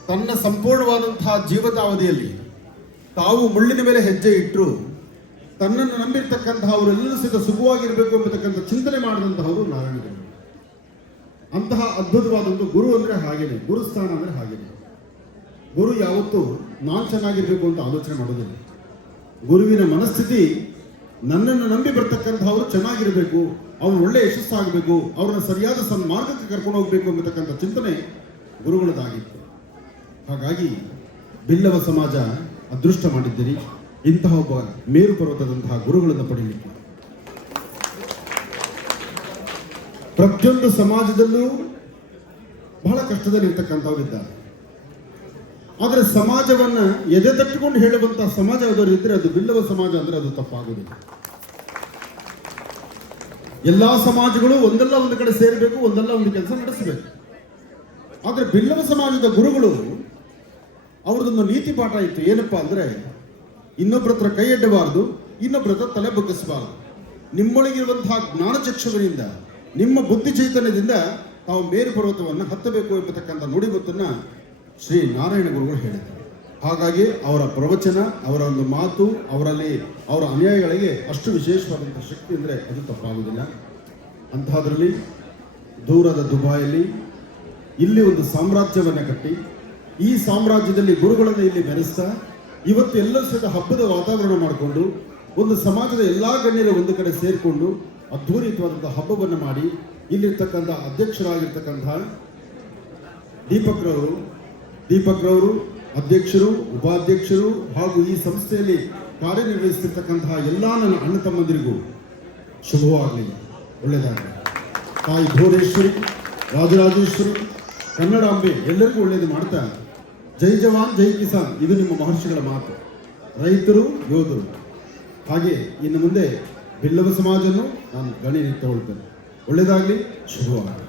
ತನ್ನ ಸಂಪೂರ್ಣವಾದಂತಹ ಜೀವಿತಾವಧಿಯಲ್ಲಿ ತಾವು ಮುಳ್ಳಿನ ಮೇಲೆ ಹೆಜ್ಜೆ ಇಟ್ಟರು ತನ್ನನ್ನು ನಂಬಿರ್ತಕ್ಕಂತಹ ಅವರೆಲ್ಲರೂ ಸಹಿತ ಸುಖವಾಗಿರಬೇಕು ಎಂಬತಕ್ಕಂಥ ಚಿಂತನೆ ಮಾಡಿದಂತಹವರು ನಾರಾಯಣ ಗುರು. ಅಂತಹ ಅದ್ಭುತವಾದಂಥ ಗುರು ಅಂದರೆ ಹಾಗೇನೆ, ಗುರುಸ್ಥಾನ ಅಂದರೆ ಹಾಗೇನೆ. ಗುರು ಯಾವತ್ತೂ ನಾನು ಚೆನ್ನಾಗಿರ್ಬೇಕು ಅಂತ ಆಲೋಚನೆ ಮಾಡೋದಿಲ್ಲ. ಗುರುವಿನ ಮನಸ್ಥಿತಿ ನನ್ನನ್ನು ನಂಬಿ ಬರ್ತಕ್ಕಂಥವ್ರು ಚೆನ್ನಾಗಿರಬೇಕು, ಅವ್ರು ಒಳ್ಳೆ ಯಶಸ್ಸಾಗಬೇಕು, ಅವ್ರನ್ನ ಸರಿಯಾದ ಸನ್ಮಾರ್ಗಕ್ಕೆ ಕರ್ಕೊಂಡು ಹೋಗಬೇಕು ಎಂಬತಕ್ಕಂಥ ಚಿಂತನೆ ಗುರುಗಳದಾಗಿತ್ತು. ಹಾಗಾಗಿ ಬಿಲ್ಲವ ಸಮಾಜ ಅದೃಷ್ಟ ಮಾಡಿದ್ದೀರಿ ಇಂತಹ ಒಬ್ಬ ಮೇರು ಪರ್ವತದಂತಹ ಗುರುಗಳನ್ನು ಪಡೆಯಲಿಕ್ಕೆ. ಪ್ರತಿಯೊಂದು ಸಮಾಜದಲ್ಲೂ ಬಹಳ ಕಷ್ಟದಲ್ಲಿರ್ತಕ್ಕಂಥವರಿದ್ದಾರೆ. ಆದರೆ ಸಮಾಜವನ್ನ ಎದೆ ತಟ್ಟಿಕೊಂಡು ಹೇಳುವಂತಹ ಸಮಾಜ ಯಾವ್ದಾದ್ರು ಇದ್ರೆ ಅದು ಬಿಲ್ಲವ ಸಮಾಜ ಅಂದ್ರೆ ಅದು ತಪ್ಪಾಗುವುದಿಲ್ಲ. ಎಲ್ಲಾ ಸಮಾಜಗಳು ಒಂದಲ್ಲ ಒಂದು ಕಡೆ ಸೇರಬೇಕು, ಒಂದಲ್ಲ ಒಂದು ಕೆಲಸ ನಡೆಸಬೇಕು. ಆದ್ರೆ ಬಿಲ್ಲವ ಸಮಾಜದ ಗುರುಗಳು ಅವ್ರದೊಂದು ನೀತಿ ಪಾಠ ಇತ್ತು. ಏನಪ್ಪಾ ಅಂದ್ರೆ ಇನ್ನೊಬ್ಬರ ಹತ್ರ ಕೈ ಎಡ್ಡಬಾರದು, ಇನ್ನೊಬ್ಬರ ಹತ್ರ ತಲೆ ಬಗ್ಗಿಸಬಾರದು. ನಿಮ್ಮೊಳಗಿರುವಂತಹ ಜ್ಞಾನಚಕ್ಷುವಿನಿಂದ, ನಿಮ್ಮ ಬುದ್ಧಿ ಚೈತನ್ಯದಿಂದ ತಾವು ಮೇರು ಪರ್ವತವನ್ನು ಹತ್ತಬೇಕು ಎಂಬತಕ್ಕಂಥ ನುಡಿಗುತ್ತನ್ನ ಶ್ರೀ ನಾರಾಯಣ ಗುರುಗಳು ಹೇಳಿದ್ದಾರೆ. ಹಾಗಾಗಿ ಅವರ ಪ್ರವಚನ, ಅವರ ಒಂದು ಮಾತು, ಅವರಲ್ಲಿ ಅವರ ಅನುಯಾಯಿಗಳಿಗೆ ಅಷ್ಟು ವಿಶೇಷವಾದಂಥ ಶಕ್ತಿ ಅಂದರೆ ಅದು ತಪ್ಪಾಗುವುದಿಲ್ಲ. ಅಂತಹದ್ರಲ್ಲಿ ದೂರದ ದುಬಾಯಲ್ಲಿ ಇಲ್ಲಿ ಒಂದು ಸಾಮ್ರಾಜ್ಯವನ್ನು ಕಟ್ಟಿ, ಈ ಸಾಮ್ರಾಜ್ಯದಲ್ಲಿ ಗುರುಗಳನ್ನು ಇಲ್ಲಿ ಬೆರೆಸ್ತಾ ಇವತ್ತು ಎಲ್ಲರೂ ಸಹಿತ ಹಬ್ಬದ ವಾತಾವರಣ ಮಾಡಿಕೊಂಡು ಒಂದು ಸಮಾಜದ ಎಲ್ಲ ಗಣ್ಯರು ಒಂದು ಕಡೆ ಸೇರಿಕೊಂಡು ಅದ್ಭುತವಾದಂಥ ಹಬ್ಬವನ್ನು ಮಾಡಿ ಇಲ್ಲಿರ್ತಕ್ಕಂಥ ಅಧ್ಯಕ್ಷರಾಗಿರ್ತಕ್ಕಂತಹ ದೀಪಕ್ ರವರು ಅಧ್ಯಕ್ಷರು, ಉಪಾಧ್ಯಕ್ಷರು ಹಾಗೂ ಈ ಸಂಸ್ಥೆಯಲ್ಲಿ ಕಾರ್ಯನಿರ್ವಹಿಸುತ್ತಿರ್ತಕ್ಕಂತಹ ಎಲ್ಲ ನನ್ನ ಅಣ್ಣ ತಮ್ಮಂದಿರಿಗೂ ಶುಭವಾಗಲಿ, ಒಳ್ಳೆಯದಾಗಲಿ. ತಾಯಿ ಭುವನೇಶ್ವರಿ, ರಾಜರಾಜೇಶ್ವರಿ, ಕನ್ನಡಾಂಬೆ ಎಲ್ಲರಿಗೂ ಒಳ್ಳೆಯದು ಮಾಡ್ತಾ, ಜೈ ಜವಾನ್ ಜೈ ಕಿಸಾನ್ ಇದು ನಿಮ್ಮ ಮಹರ್ಷಿಗಳ ಮಾತು. ರೈತರು ಯೋಧರು. ಹಾಗೆ ಇನ್ನು ಮುಂದೆ ಬಿಲ್ಲವ ಸಮಾಜವನ್ನು ನಾನು ಗಣಿ ತಗೊಳ್ತೇನೆ. ಒಳ್ಳೆಯದಾಗಲಿ, ಶುಭವಾಗಲಿ.